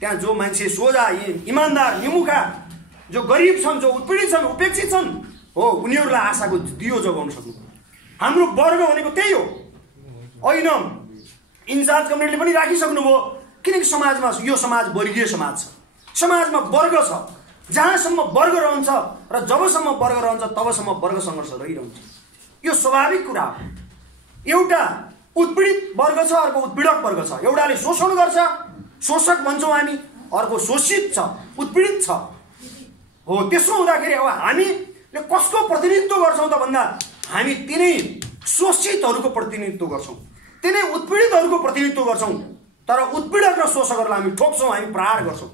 त्यहाँ जो मान्छे सोझा इमान्दार निमुखा जो गरिब छन्, जो उत्पीडित छन्, उपेक्षित छन्, हो उनीहरूलाई आशाको दियो जोगाउन सक्नु। हाम्रो वर्ग भनेको त्यही हो होइन। इन्चार्ज कमिटीले पनि राखिसक्नुभयो, किनकि समाजमा यो समाज वर्गीय समाज छ, समाजमा वर्ग छ। जहाँसम्म वर्ग रहन्छ र जबसम्म वर्ग रहन्छ तबसम्म वर्ग सङ्घर्ष रहिरहन्छ। यो स्वाभाविक कुरा हो। एउटा उत्पीडित वर्ग छ, अर्को उत्पीडक वर्ग छ। एउटाले शोषण गर्छ, शोषक भन्छौँ हामी, अर्को शोषित छ, उत्पीडित छ। हो त्यसो हुँदाखेरि अब हामीले कसको प्रतिनिधित्व गर्छौँ त भन्दा हामी तिनै शोषितहरूको प्रतिनिधित्व गर्छौँ, तिनै उत्पीडितहरूको प्रतिनिधित्व गर्छौँ। तर उत्पीडक र शोषकहरूलाई हामी ठोक्छौँ, हामी प्रहार गर्छौँ।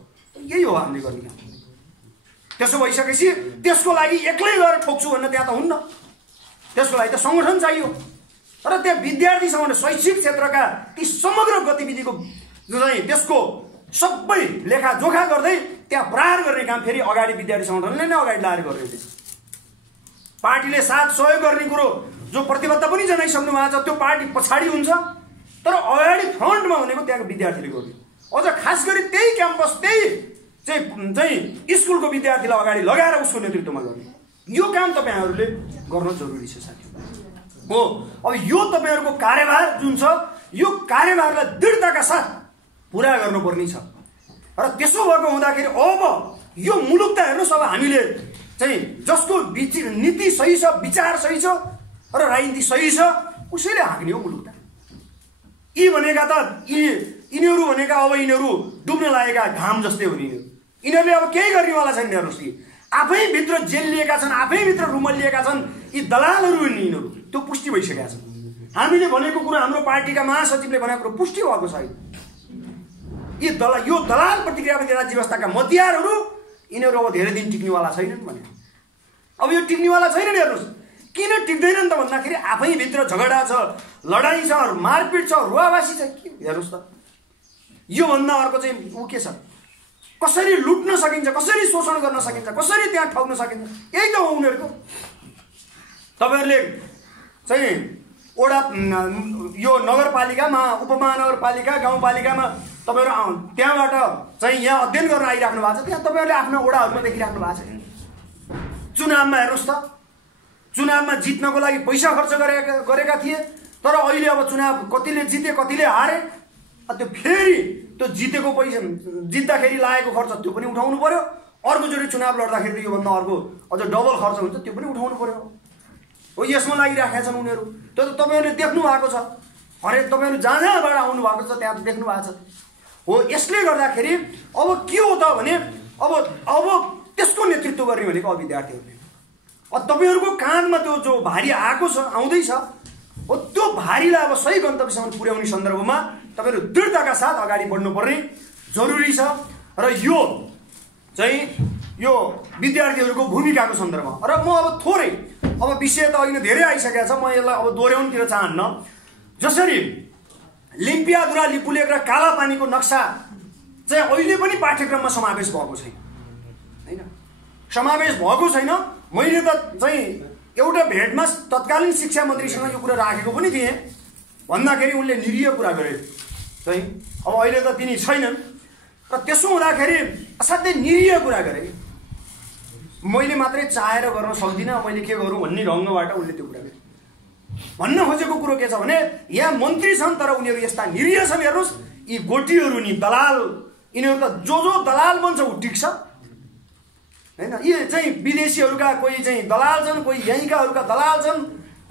यही हो हामीले गर्ने काम। त्यसो भइसकेपछि त्यसको लागि एक्लै गएर ठोक्छु भन्ने त्यहाँ त हुन्न। त्यसको लागि त सङ्गठन चाहियो। र त्यहाँ विद्यार्थी सङ्गठन, शैक्षिक क्षेत्रका ती समग्र गतिविधिको चाहिँ त्यसको सबै लेखाजोखा गर्दै त्यहाँ प्रहार गर्ने काम फेरि अगाडि विद्यार्थी सङ्गठनले नै अगाडि लाएर गर्ने थिएछ। पार्टीले साथ सहयोग गर्ने कुरो जो प्रतिबद्धता पनि जनाइसक्नु भएको छ, त्यो पार्टी पछाडि हुन्छ, तर अगाडि फ्रन्टमा भनेको त्यहाँको विद्यार्थीले गर्ने। अझ खास गरी त्यही क्याम्पस, त्यही चाहिँ स्कुलको विद्यार्थीलाई अगाडि लगाएर उसको नेतृत्वमा गर्ने, यो काम तपाईँहरूले गर्न जरुरी छ साथी हो। अब यो तपाईँहरूको कार्यभार जुन छ, यो कार्यभारलाई दृढताका साथ पुरा गर्नुपर्ने छ। र त्यसो भएको हुँदाखेरि अब यो मुलुक त हेर्नुहोस्, अब हामीले चाहिँ जसको नीति सही छ, विचार सही छ र राजनीति सही छ, उसैले हाँक्ने हो मुलुक त। यी भनेका त यिनीहरू भनेका अब यिनीहरू डुब्न लागेका घाम जस्तै हो। यिनीहरूले अब केही गर्नेवाला छैन। हेर्नुहोस् कि आफैभित्र जेलिएका छन्, आफैभित्र रुमलिएका छन् यी दलालहरू। यिनीहरू त्यो पुष्टि भइसकेका छन्। हामीले भनेको कुरो, हाम्रो पार्टीका महासचिवले भनेको कुरो पुष्टि भएको छैन। यो दलाल प्रतिक्रियावादी राज्य व्यवस्थाका मतियारहरू यिनीहरू अब धेरै दिन टिक्नेवाला छैनन् भने। अब यो टिक्नेवाला छैनन्। हेर्नुहोस् किन टिक्दैनन् त भन्दाखेरि आफैभित्र झगडा छ, लडाइँ छ, मारपिट छ, रुवावासी छ। के हेर्नुहोस् त, योभन्दा अर्को चाहिँ ऊ के छ? कसरी लुट्न सकिन्छ, कसरी शोषण गर्न सकिन्छ, कसरी त्यहाँ ठग्न सकिन्छ, यही त हो उनीहरूको। तपाईँहरूले चाहिँ वडा यो नगरपालिकामा, उपमहानगरपालिका, गाउँपालिकामा तपाईँहरू त्यहाँबाट चाहिँ यहाँ अध्ययन गर्न आइराख्नु भएको छ। त्यहाँ तपाईँहरूले आफ्नो वडाहरूमा देखिराख्नु भएको छ। चुनावमा हेर्नुहोस् त, चुनावमा जित्नको लागि पैसा खर्च गरेका थिए, तर अहिले अब चुनाव कतिले जिते, कतिले हारे। त्यो फेरि त्यो जितेको पैसा, जित्दाखेरि लागेको खर्च त्यो पनि उठाउनु पर्यो। अर्कोचोटि चुनाव लड्दाखेरि योभन्दा अर्को अझ डबल खर्च हुन्छ, त्यो पनि उठाउनु पर्यो। हो यसमा लागिराखेका छन् उनीहरू। त्यो त तपाईँहरूले देख्नु भएको छ। हरेक तपाईँहरू जहाँ जहाँबाट आउनु भएको छ त्यहाँ देख्नु भएको छ। हो यसले गर्दाखेरि अब के हो त भने अब त्यसको नेतृत्व गर्ने भनेको अब विद्यार्थीहरूले। अब तपाईँहरूको काँधमा त्यो जो भारी आएको छ, आउँदैछ, हो त्यो भारीलाई अब सही गन्तव्यसम्म पुर्याउने सन्दर्भमा तपाईँहरू दृढताका साथ अगाडि बढ्नुपर्ने जरुरी छ। र यो चाहिँ यो विद्यार्थीहरूको भूमिकाको सन्दर्भमा र म अब थोरै, अब विषय त अहिले धेरै आइसकेको छ, म यसलाई अब दोहोऱ्याउनतिर चाहन्न। जसरी लिम्पियाधुरा, लिपुलेक र कालापानीको नक्सा चाहिँ अहिले पनि पाठ्यक्रममा समावेश भएको छैन, होइन? समावेश भएको छैन। मैले त चाहिँ एउटा भेटमा तत्कालीन शिक्षा मन्त्रीसँग यो कुरा राखेको पनि थिएँ, भन्दाखेरि उनले निरीह कुरा गरे चाहिँ। अब अहिले त तिनी छैनन्। र त्यसो हुँदाखेरि असाध्यै निरीह कुरा गरे। मैले मात्रै चाहेर गर्न सक्दिनँ, मैले के गरौँ भन्ने ढङ्गबाट उनले त्यो कुरा गरे। भन्न खोजेको कुरो के छ भने यहाँ मन्त्री छन् तर उनीहरू यस्ता निरीह छन्। हेर्नुहोस् यी गोटीहरू नि दलाल, यिनीहरू त जो दलाल बन्छ ऊ टिक्छ, होइन? यी चाहिँ विदेशीहरूका कोही चाहिँ दलाल छन्, कोही यहीँकाहरूका दलाल छन्।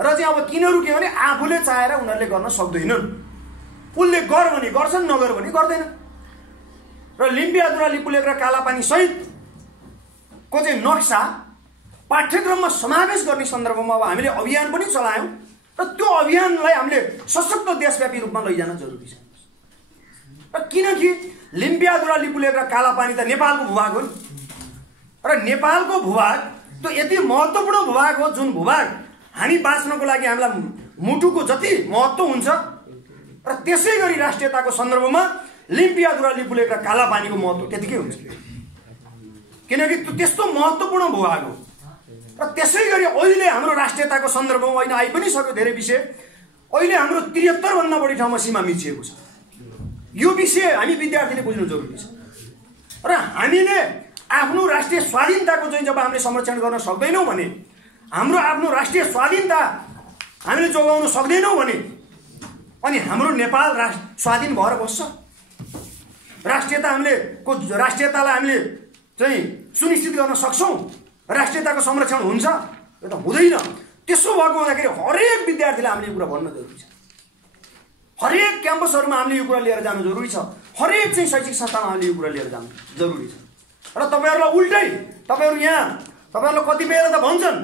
र चाहिँ अब तिनीहरू के भने आफूले चाहेर उनीहरूले गर्न सक्दैनन्। उसले गर भने गर्छन्, नगर भने गर्दैन। र लिम्पियाधुरा, लिपुलेक र कालापानी सहितको चाहिँ नक्सा पाठ्यक्रममा समावेश गर्ने सन्दर्भमा अब हामीले अभियान पनि चलायौँ। र त्यो अभियानलाई हामीले सशक्त देशव्यापी रूपमा लैजान जरुरी छ। र किनकि लिम्पियाधुरा, लिपुलेक र कालापानी त नेपालको भूभाग हो नि। र नेपालको भूभाग त्यो यति महत्त्वपूर्ण भूभाग हो, जुन भूभाग हामी बाँच्नको लागि हामीलाई मुटुको जति महत्त्व हुन्छ, र त्यसै गरी राष्ट्रियताको सन्दर्भमा लिम्पियाधुरा, लिपुलेक र कालापानीको महत्त्व त्यतिकै हुन्छ, किनकि त्यस्तो महत्त्वपूर्ण भूभाग हो। र त्यसै गरी अहिले हाम्रो राष्ट्रियताको सन्दर्भमा होइन आइ पनि सक्यो धेरै विषय। अहिले हाम्रो 73 भन्दा बढी ठाउँमा सीमा मिचिएको छ। यो विषय हामी विद्यार्थीले बुझ्नु जरुरी छ। र हामीले आफ्नो राष्ट्रिय स्वाधीनताको चाहिँ जब हामीले संरक्षण गर्न सक्दैनौँ भने, हाम्रो आफ्नो राष्ट्रिय स्वाधीनता हामीले जोगाउन सक्दैनौँ भने अनि हाम्रो नेपाल स्वाधीन भएर बस्छ? राष्ट्रियतालाई हामीले चाहिँ सुनिश्चित गर्न सक्छौँ? राष्ट्रियताको संरक्षण हुन्छ? यो त हुँदैन। त्यसो भएको हुँदाखेरि हरेक विद्यार्थीलाई हामीले यो कुरा भन्न जरुरी छ। हरेक क्याम्पसहरूमा हामीले यो कुरा लिएर जानु जरुरी छ। हरेक चाहिँ शैक्षिक संस्थामा हामीले यो कुरा लिएर जानु जरुरी छ। र तपाईँहरूलाई उल्टै तपाईँहरूलाई कति बेला त भन्छन्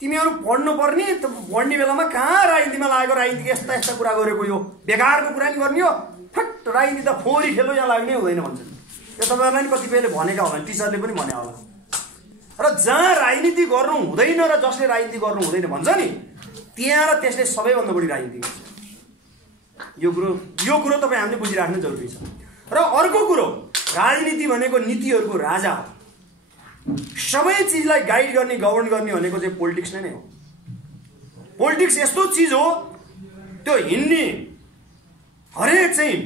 तिमीहरू पढ्नुपर्ने, पढ्ने बेलामा कहाँ राजनीतिमा लागेको, राजनीतिक यस्ता यस्ता कुरा गरेको, यो बेकारको कुरा नि गर्ने हो, फट राजनीति त फोरी खेलो यहाँ लाग्ने हुँदैन भन्छन्। यो तपाईँहरूलाई नि कतिपयले भनेका होला, टिचरले पनि भने होला। र जहाँ राजनीति गर्नु हुँदैन र जसले राजनीति गर्नु हुँदैन भन्छ नि, त्यहाँ र त्यसले सबैभन्दा बढी राजनीति गर्छ। यो कुरो तपाईँ हामीले बुझिराख्नु जरुरी छ। र अर्को कुरो, राजनीति भनेको नीतिहरूको राजा हो। सबै चिजलाई गाइड गर्ने, गभर्न गर्ने भनेको चाहिँ पोलिटिक्स नै हो। पोलिटिक्स यस्तो चिज हो, त्यो हिँड्ने हरेक चाहिँ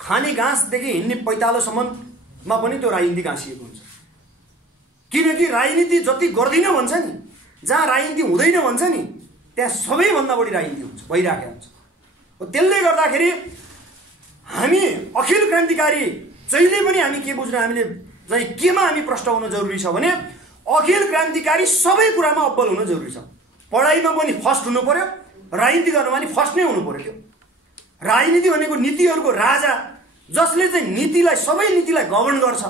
खाने घाँसदेखि हिँड्ने पैतालोसम्ममा पनि त्यो राजनीति गाँसिएको हुन्छ। किनकि राजनीति जति गर्दिन भन्छ नि, जहाँ राजनीति हुँदैन भन्छ नि, त्यहाँ सबैभन्दा बढी राजनीति हुन्छ, भइराखेको हुन्छ। त्यसले गर्दाखेरि हामी अखिल क्रान्तिकारी जहिले पनि हामी के बुझ्नु, हामीले चाहिँ केमा हामी प्रष्ट हुन जरुरी छ भने अखिल क्रान्तिकारी सबै कुरामा अब्बल हुन जरुरी छ। पढाइमा पनि फर्स्ट हुनु पर्यो, राजनीति गर्नमा पनि फर्स्ट नै हुनु पर्यो। त्यो राजनीति भनेको नीतिहरूको राजा, जसले चाहिँ नीतिलाई, सबै नीतिलाई गभर्न गर्छ,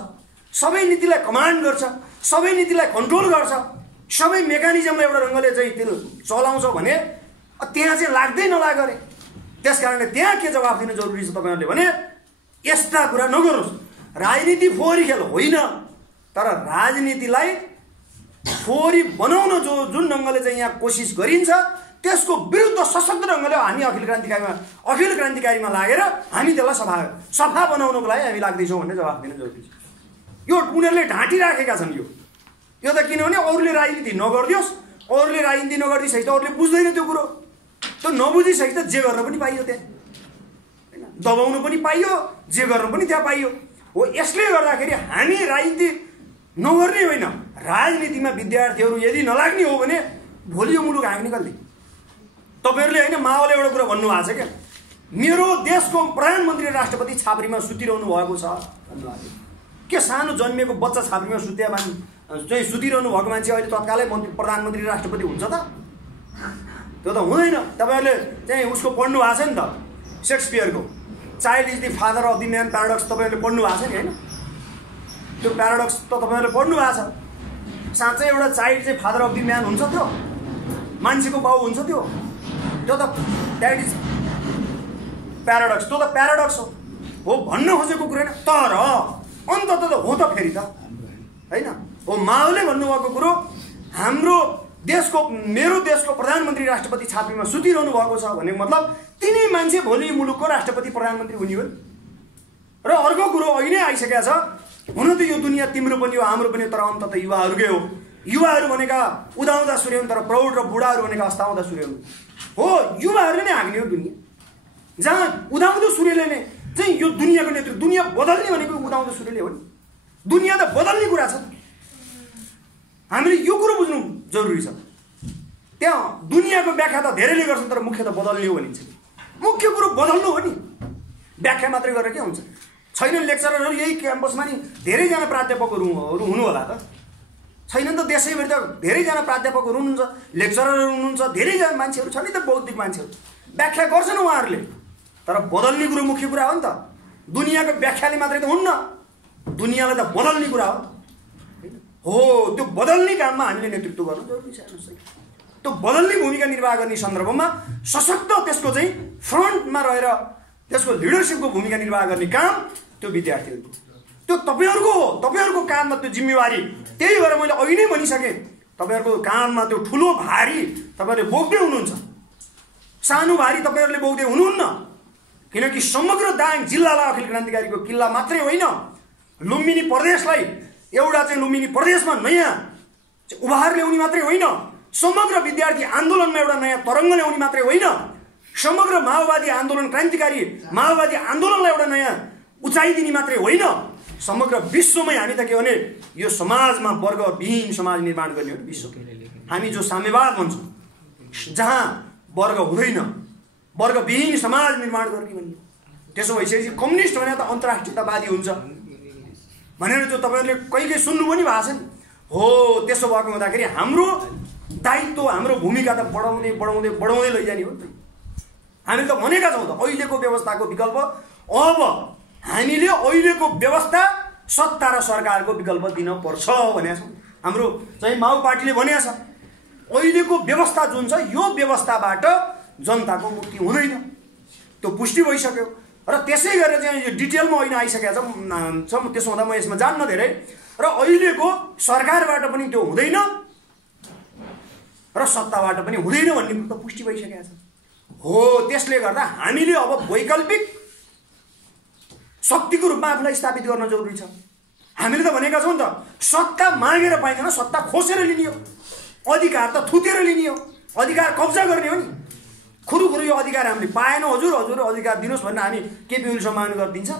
सबै नीतिलाई कमान्ड गर्छ, सबै नीतिलाई कन्ट्रोल गर्छ, सबै मेकानिजमलाई एउटा रङ्गले चाहिँ त्यो चलाउँछ भने त्यहाँ चाहिँ लाग्दै नलाग अरे। त्यस कारणले त्यहाँ के जवाफ दिन जरुरी छ तपाईँहरूले भने यस्ता कुरा नगर्नुहोस्। राजनीति फोहोरी खेल होइन, तर राजनीतिलाई फोहोरी बनाउन जुन ढङ्गले चाहिँ यहाँ कोसिस गरिन्छ त्यसको विरुद्ध सशक्त ढङ्गले हामी अखिल क्रान्तिकारीमा लागेर हामी त्यसलाई सफा बनाउनको लागि हामी लाग्दैछौँ भन्ने जवाफ दिन जरुरी छ। यो उनीहरूले ढाँटिराखेका छन्। यो त किनभने अरूले राजनीति नगरिदियोस्, अरूले राजनीति नगरिदिएपछि त अरूले बुझ्दैन त्यो कुरो। त्यो नबुझिसकेपछि त जे गर्न पनि पाइयो, त्यहाँ होइन, दबाउनु पनि पाइयो, जे गर्न पनि त्यहाँ पाइयो। हो, यसले गर्दाखेरि हामी राजनीति नगर्ने होइन, राजनीतिमा विद्यार्थीहरू यदि नलाग्ने हो भने भोलि यो मुलुक हामी निकाल्ने। तपाईँहरूले होइन, माओले एउटा कुरा भन्नुभएको छ क्या, मेरो देशको प्रधानमन्त्री राष्ट्रपति छाप्रीमा सुतिरहनु भएको छ भन्नुभएको। के सानो जन्मिएको बच्चा छाप्रीमा चाहिँ सुतिरहनु भएको मान्छे अहिले तत्कालै प्रधानमन्त्री राष्ट्रपति हुन्छ त? त्यो त हुँदैन। तपाईँहरूले चाहिँ उसको पढ्नु भएको छ नि त, सेक्सपियरको child is the father of the man paradox तपाईँहरूले पढ्नु भएको छ नि होइन? त्यो प्याराडक्स त तपाईँहरूले पढ्नु भएको छ। साँच्चै एउटा चाइल्ड चाहिँ फादर अफ द म्यान हुन्छ? त्यो मान्छेको बाउ हुन्छ? त्यो त द्याट इज प्याराडक्स। त्यो त प्याराडक्स हो भन्न खोजेको कुरा होइन, तर अन्तत त हो त फेरि त होइन। हो, माओले भन्नुभएको कुरो मेरो देशको प्रधानमन्त्री राष्ट्रपति छाप्रीमा सुतिरहनु भएको छ भन्ने मतलब तिनी मान्छे भोलि मुलुकको राष्ट्रपति प्रधानमन्त्री हुने हो। र अर्को कुरो अहिले आइसकेको छ, हुन त यो दुनियाँ तिम्रो पनि हो, हाम्रो पनि, तर अन्त त युवाहरूकै हो। युवाहरू भनेका उदाउँदा सूर्य हुन्, तर प्रौढ र बुढाहरू भनेका अस्ताउँदा सूर्य हुन्। हो, युवाहरूले नै हाँक्ने हो दुनियाँ। जहाँ उदाउँदो सूर्यले नै चाहिँ यो दुनियाँको नेतृत्व, दुनियाँ बदल्ने भनेको उदाउँदो सूर्यले हो नि। दुनियाँ त बदल्ने कुरा छ, हामीले यो कुरो बुझ्नु जरुरी छ। त्यहाँ दुनियाँको व्याख्या त धेरैले गर्छन्, तर मुख्य त बदल्ने हो भनिन्छ। मुख्य कुरो बदल्नु हो नि, व्याख्या मात्रै गरेर के हुन्छ? छैनन् लेक्चररहरू यही क्याम्पसमा नि धेरैजना प्राध्यापकहरू हुनु होला त? छैनन् त? देशैभरि त धेरैजना प्राध्यापकहरू हुनुहुन्छ, लेक्चररहरू हुनुहुन्छ, धेरैजना मान्छेहरू छन् नि त, बौद्धिक मान्छेहरू। व्याख्या गर्छन् उहाँहरूले, तर बदल्ने कुरो मुख्य कुरा हो नि त। दुनियाँको व्याख्याले मात्रै त हुन्न, दुनियाँलाई त बदल्ने कुरा हो। त्यो बदल्ने काममा हामीले नेतृत्व गर्नु जरुरी छ। त्यो बदल्ने भूमिका निर्वाह गर्ने सन्दर्भमा सशक्त त्यसको चाहिँ फ्रन्टमा रहेर त्यसको लिडरसिपको भूमिका निर्वाह गर्ने काम त्यो विद्यार्थीहरूको, त्यो तपाईँहरूको हो। तपाईँहरूको काममा त्यो जिम्मेवारी। त्यही भएर मैले अघि नै भनिसकेँ, तपाईँहरूको काममा त्यो ठुलो भारी तपाईँहरूले बोक्दै हुनुहुन्छ। सानो भारी तपाईँहरूले बोक्दै हुनुहुन्न, किनकि समग्र दाङ जिल्लालाई अखिल क्रान्तिकारीको किल्ला मात्रै होइन, लुम्बिनी प्रदेशलाई एउटा चाहिँ लुम्बिनी प्रदेशमा नयाँ उभार ल्याउने मात्रै होइन, समग्र विद्यार्थी आन्दोलनमा एउटा नयाँ तरङ्ग ल्याउने मात्रै होइन, समग्र माओवादी आन्दोलन, क्रान्तिकारी माओवादी आन्दोलनलाई एउटा नयाँ उचाइ दिने मात्रै होइन, समग्र विश्वमै हामी त के भने यो समाजमा वर्गविहीन समाज निर्माण गर्ने हो विश्व। हामी जो साम्यवाद भन्छौँ, जहाँ वर्ग हुँदैन, वर्गविहीन समाज निर्माण गर्ने भन्ने। त्यसो भइसकेपछि कम्युनिस्ट भने त अन्तर्राष्ट्रियतावादी हुन्छ भनेर जो तपाईँहरूले कहिले सुन्नु पनि भएको छ नि। हो, त्यसो भएको हुँदाखेरि हाम्रो दायित्व, हाम्रो भूमिका त बढाउँदै बढाउँदै बढाउँदै लैजाने हो नि त। हामीले त भनेका छौँ त अहिलेको व्यवस्थाको विकल्प, अब हामीले अहिलेको व्यवस्था सत्ता र सरकारको विकल्प दिन पर्छ भनेका छौँ। हाम्रो चाहिँ माओ पार्टीले भनेको छ अहिलेको व्यवस्था जुन छ यो व्यवस्थाबाट जनताको मुक्ति हुँदैन, त्यो पुष्टि भइसक्यो। र त्यसै गरेर चाहिँ यो डिटेलमा अहिले आइसकेको छ। त्यसो हुँदा म यसमा जान्न धेरै। र अहिलेको सरकारबाट पनि त्यो हुँदैन र सत्ताबाट पनि हुँदैन भन्ने त पुष्टि भइसकेको छ। हो, त्यसले गर्दा हामीले अब वैकल्पिक शक्तिको रूपमा आफूलाई स्थापित गर्न जरुरी छ। हामीले त भनेका छौँ नि त सत्ता मागेर पाइँदैन, सत्ता खोसेर लिने हो, अधिकार त थुतेर लिने हो, अधिकार कब्जा गर्ने हो नि। खुरुखुरु यो अधिकार हामीले पाएन, हजुर हजुर अधिकार दिनुहोस् भनेर हामी केपी ओलीसँग माग्नु गरिदिन्छ?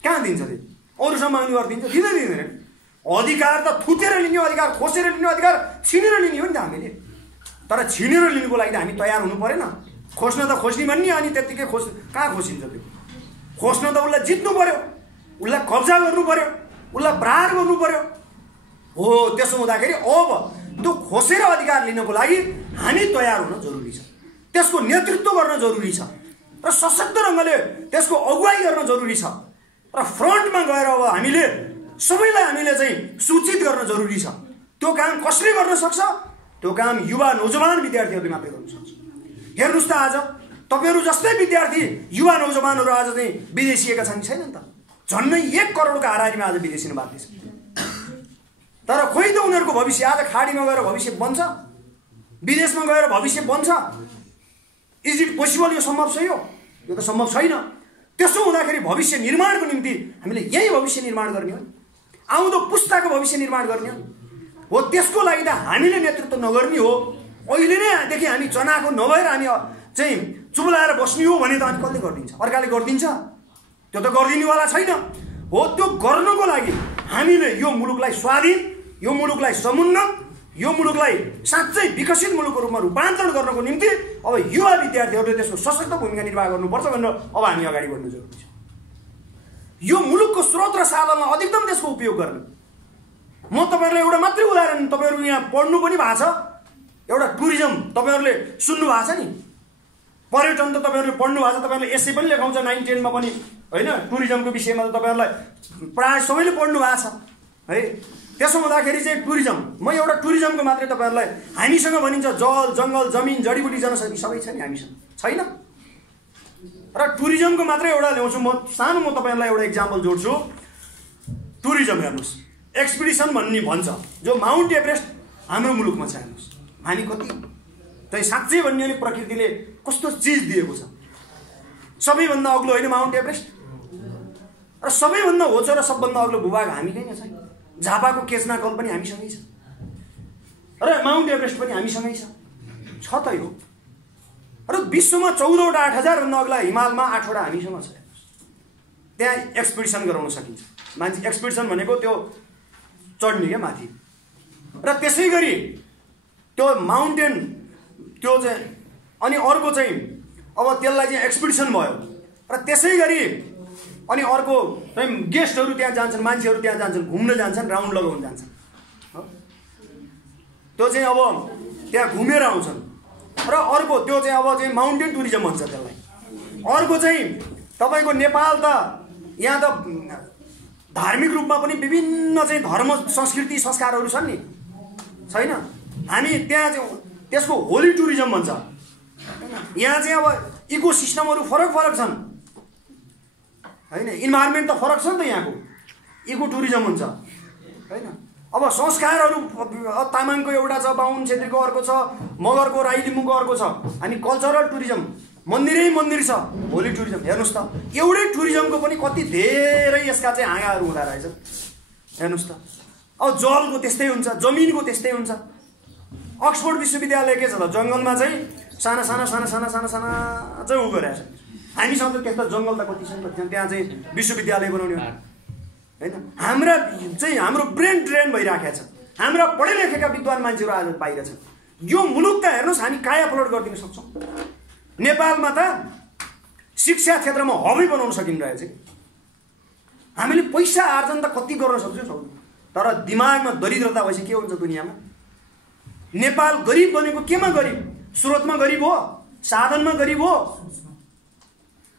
कहाँ दिन्छ त्यो? अरूसँग माग्नु गरिदिन्छ? दिँदैन। अधिकार त थुतेर लिने, अधिकार खोसेर लिने, अधिकार छिनेर लिने हो नि त हामीले। तर छिनेर लिनुको लागि त हामी तयार हुनु परेन। खोज्न त खोज्ने भन्ने, अनि त्यत्तिकै कहाँ खोसिन्छ त्यो? खोज्न त उसलाई जित्नु पर्यो, उसलाई कब्जा गर्नु पर्यो, उसलाई प्रहार गर्नु पर्यो। हो, त्यसो हुँदाखेरि अब त्यो खोसेर अधिकार लिनको लागि हामी तयार हुन जरुरी छ, त्यसको नेतृत्व गर्न जरुरी छ र सशक्त ढङ्गले त्यसको अगुवाई गर्न जरुरी छ। र फ्रन्टमा गएर अब हामीले सबैलाई हामीले चाहिँ सूचित गर्न जरुरी छ। त्यो काम कसले गर्न सक्छ? त्यो काम युवा नौजवान विद्यार्थीहरूले मात्रै गर्न सक्छ। हेर्नुहोस् त आज तपाईँहरू जस्तै विद्यार्थी युवा नौजवानहरू आज चाहिँ विदेशिएका छन् कि छैनन् त? झन्डै 1 करोडको हाराहारीमा आज विदेशिनु बाध्य छ। तर खोइ त उनीहरूको भविष्य आज खाडीमा गएर भविष्य बन्छ, विदेशमा गएर भविष्य बन्छ। Is it possible? यो सम्भव छ? यो त सम्भव छैन। त्यसो हुँदाखेरि भविष्य निर्माणको निम्ति हामीले यही भविष्य निर्माण गर्ने हो, आउँदो पुस्ताको भविष्य निर्माण गर्ने हो। त्यसको लागि त हामीले नेतृत्व नगर्ने हो। अहिले नैदेखि हामी चनाको नभएर हामी चाहिँ चुप्लाएर बस्ने हो भने त अनि कसले गरिदिन्छ? अर्काले गरिदिन्छ? त्यो त गरिदिनेवाला छैन। हो, त्यो गर्नको लागि हामीले यो मुलुकलाई स्वाधीन, यो मुलुकलाई समुन्नत, यो मुलुकलाई साँच्चै विकसित मुलुकको रूपमा रूपान्तरण गर्नको निम्ति अब युवा विद्यार्थीहरूले त्यसको सशक्त भूमिका निर्वाह गर्नुपर्छ भनेर अब हामी अगाडि बढ्नु जरुरी छ। यो मुलुकको स्रोत र साधनलाई अधिकतम त्यसको उपयोग गर्ने। म तपाईँहरूलाई एउटा मात्रै उदाहरण, तपाईँहरू यहाँ पढ्नु पनि भएको छ, एउटा टुरिज्म तपाईँहरूले सुन्नु भएको छ नि, पर्यटन त तपाईँहरूले पढ्नु भएको छ, तपाईँहरूले यसै पनि लेखाउँछ 9-10 मा पनि होइन। टुरिज्मको विषयमा त तपाईँहरूलाई प्रायः सबैले पढ्नु भएको छ है। त्यसो हुँदाखेरि चाहिँ टुरिज्म, म एउटा टुरिज्मको मात्रै तपाईँहरूलाई, हामीसँग भनिन्छ जल जङ्गल जमिन जडीबुटी जनशक्ति सबै छ नि हामीसँग, छैन? र टुरिज्मको मात्रै एउटा ल्याउँछु म सानो, म तपाईँहरूलाई एउटा इक्जाम्पल जोड्छु। टुरिज्म हेर्नुहोस्, एक्सपिडिसन भन्ने भन्छ जो माउन्ट एभरेस्ट हाम्रो मुलुकमा छ। हेर्नुहोस् हामी कति चाहिँ साँच्चै भन्ने भने प्रकृतिले कस्तो चिज दिएको छ। सबैभन्दा अग्लो होइन माउन्ट एभरेस्ट, र सबैभन्दा होचो र सबभन्दा अग्लो भूभाग हामीकै नै छ। झापाको केचनाकल पनि हामीसँगै छ र माउन्ट एभरेस्ट पनि हामीसँगै छ त यो। र विश्वमा 14वटा 8,000 भन्दा अग्ला हिमालमा 8वटा हामीसँग छ। त्यहाँ एक्सपिडिसन गराउन सकिन्छ। मान्छे एक्सपिडिसन भनेको त्यो चढ्ने क्या माथि। र त्यसै गरी त्यो माउन्टेन त्यो चाहिँ, अनि अर्को चाहिँ अब त्यसलाई चाहिँ एक्सपिडिसन भयो। र त्यसै गरी अनि अर्को चाहिँ गेस्टहरू त्यहाँ जान्छन्, मान्छेहरू त्यहाँ जान्छन्, घुम्न जान्छन्, राउन्ड लगाउन जान्छन्। त्यो चाहिँ अब त्यहाँ घुमेर आउँछन्। र अर्को त्यो चाहिँ अब चाहिँ माउन्टेन टुरिज्म भन्छ त्यसलाई। अर्को चाहिँ तपाईँको नेपाल त यहाँ त धार्मिक रूपमा पनि विभिन्न चाहिँ धर्म संस्कृति संस्कारहरू छन् नि, छैन? हामी त्यहाँ चाहिँ त्यसको होली टुरिज्म भन्छ। यहाँ चाहिँ अब इको सिस्टमहरू फरक फरक छन् होइन, इन्भाइरोमेन्ट त फरक छ नि त यहाँको, इको टुरिज्म हुन्छ होइन। अब संस्कारहरू तामाङको एउटा छ, बाहुन छेत्रीको अर्को छ, मगरको राई लिम्बूको अर्को छ। अनि कल्चरल टुरिज्म मन्दिरै मन्दिर छ, होली टुरिज्म। हेर्नुहोस् त एउटै टुरिज्मको पनि कति धेरै यसका चाहिँ हाँगाहरू हुँदो रहेछ। हेर्नुहोस् त अब जलको त्यस्तै हुन्छ, जमिनको त्यस्तै हुन्छ। अक्सफोर्ड विश्वविद्यालय के छ त, जङ्गलमा चाहिँ साना साना साना साना साना साना चाहिँ उ गरेछ। हामीसँग त त्यस्तो जङ्गल त कति छ नि त, त्यहाँ चाहिँ विश्वविद्यालय बनाउने हो। हैन। हाम्रो ब्रेन ड्रेन भइराखेको छ। हाम्रा पढे लेखेका विद्वान मान्छेहरू आज बाहिर छन्। यो मुलुक त हेर्नुहोस् हामी काया पलट गरिदिन सक्छौँ। नेपालमा त शिक्षा क्षेत्रमा हबै बनाउन सकिरहेछ। हामीले पैसा आर्जन त कति गर्न सक्छौँ, तर दिमागमा दरिद्रता भएपछि के हुन्छ दुनियाँमा? नेपाल गरिब बनेको केमा गरिब? स्रोतमा गरिब हो, साधनमा गरिब हो,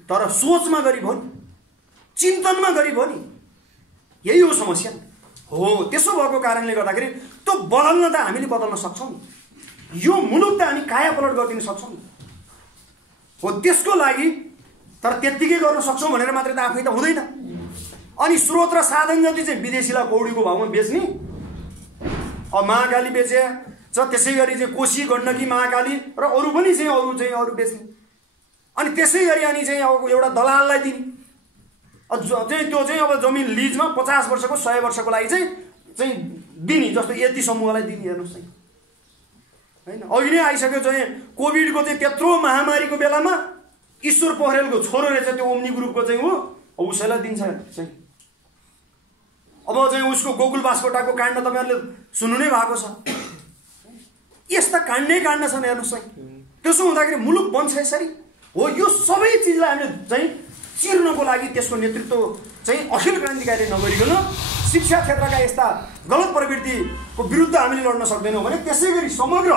तर सोचमा गरिब हो नि, चिन्तनमा गरिब हो नि। यही हो समस्या हो। त्यसो भएको कारणले गर्दाखेरि त्यो बदल्न त हामीले बदल्न सक्छौँ। यो मुलुक त हामी काया पलट गरिदिन सक्छौँ हो। त्यसको लागि तर त्यत्तिकै गर्न सक्छौँ भनेर मात्रै त आफै त हुँदैन। अनि स्रोत र साधन जति चाहिँ विदेशीलाई कौडीको भावमा बेच्ने, अब महाकाली बेचे छ, त्यसै गरी चाहिँ कोशी गण्डकी महाकाली र अरू पनि अरू बेच्ने, अनि त्यसै गरी अनि चाहिँ अब एउटा दलाललाई दिने त्यो चाहिँ अब जमिन लिजमा 50 वर्षको 100 वर्षको लागि चाहिँ दिने, जस्तो यति समूहलाई दिने। हेर्नुहोस् हैन, अघि नै आइसक्यो चाहिँ कोभिडको चाहिँ त्यत्रो महामारीको बेलामा ईश्वर पोखरेलको छोरो रहेछ त्यो ओम्नी ग्रुपको चाहिँ हो, उसैलाई दिन्छ चाहिँ। अब चाहिँ उसको गोकुल बास्कोटाको काण्ड तपाईँहरूले सुन्नु नै भएको छ। यस्ता काण्डै काण्ड छन् हेर्नुहोस् है। त्यसो हुँदाखेरि मुलुक बन्छ यसरी हो। यो सबै चिजलाई हामीले चाहिँ चिर्नको लागि त्यसको नेतृत्व चाहिँ अखिल क्रान्तिकारी नगरिकन शिक्षा क्षेत्रका यस्ता गलत प्रवृत्तिको विरुद्ध हामीले लड्न सक्दैनौँ भने त्यसै गरी समग्र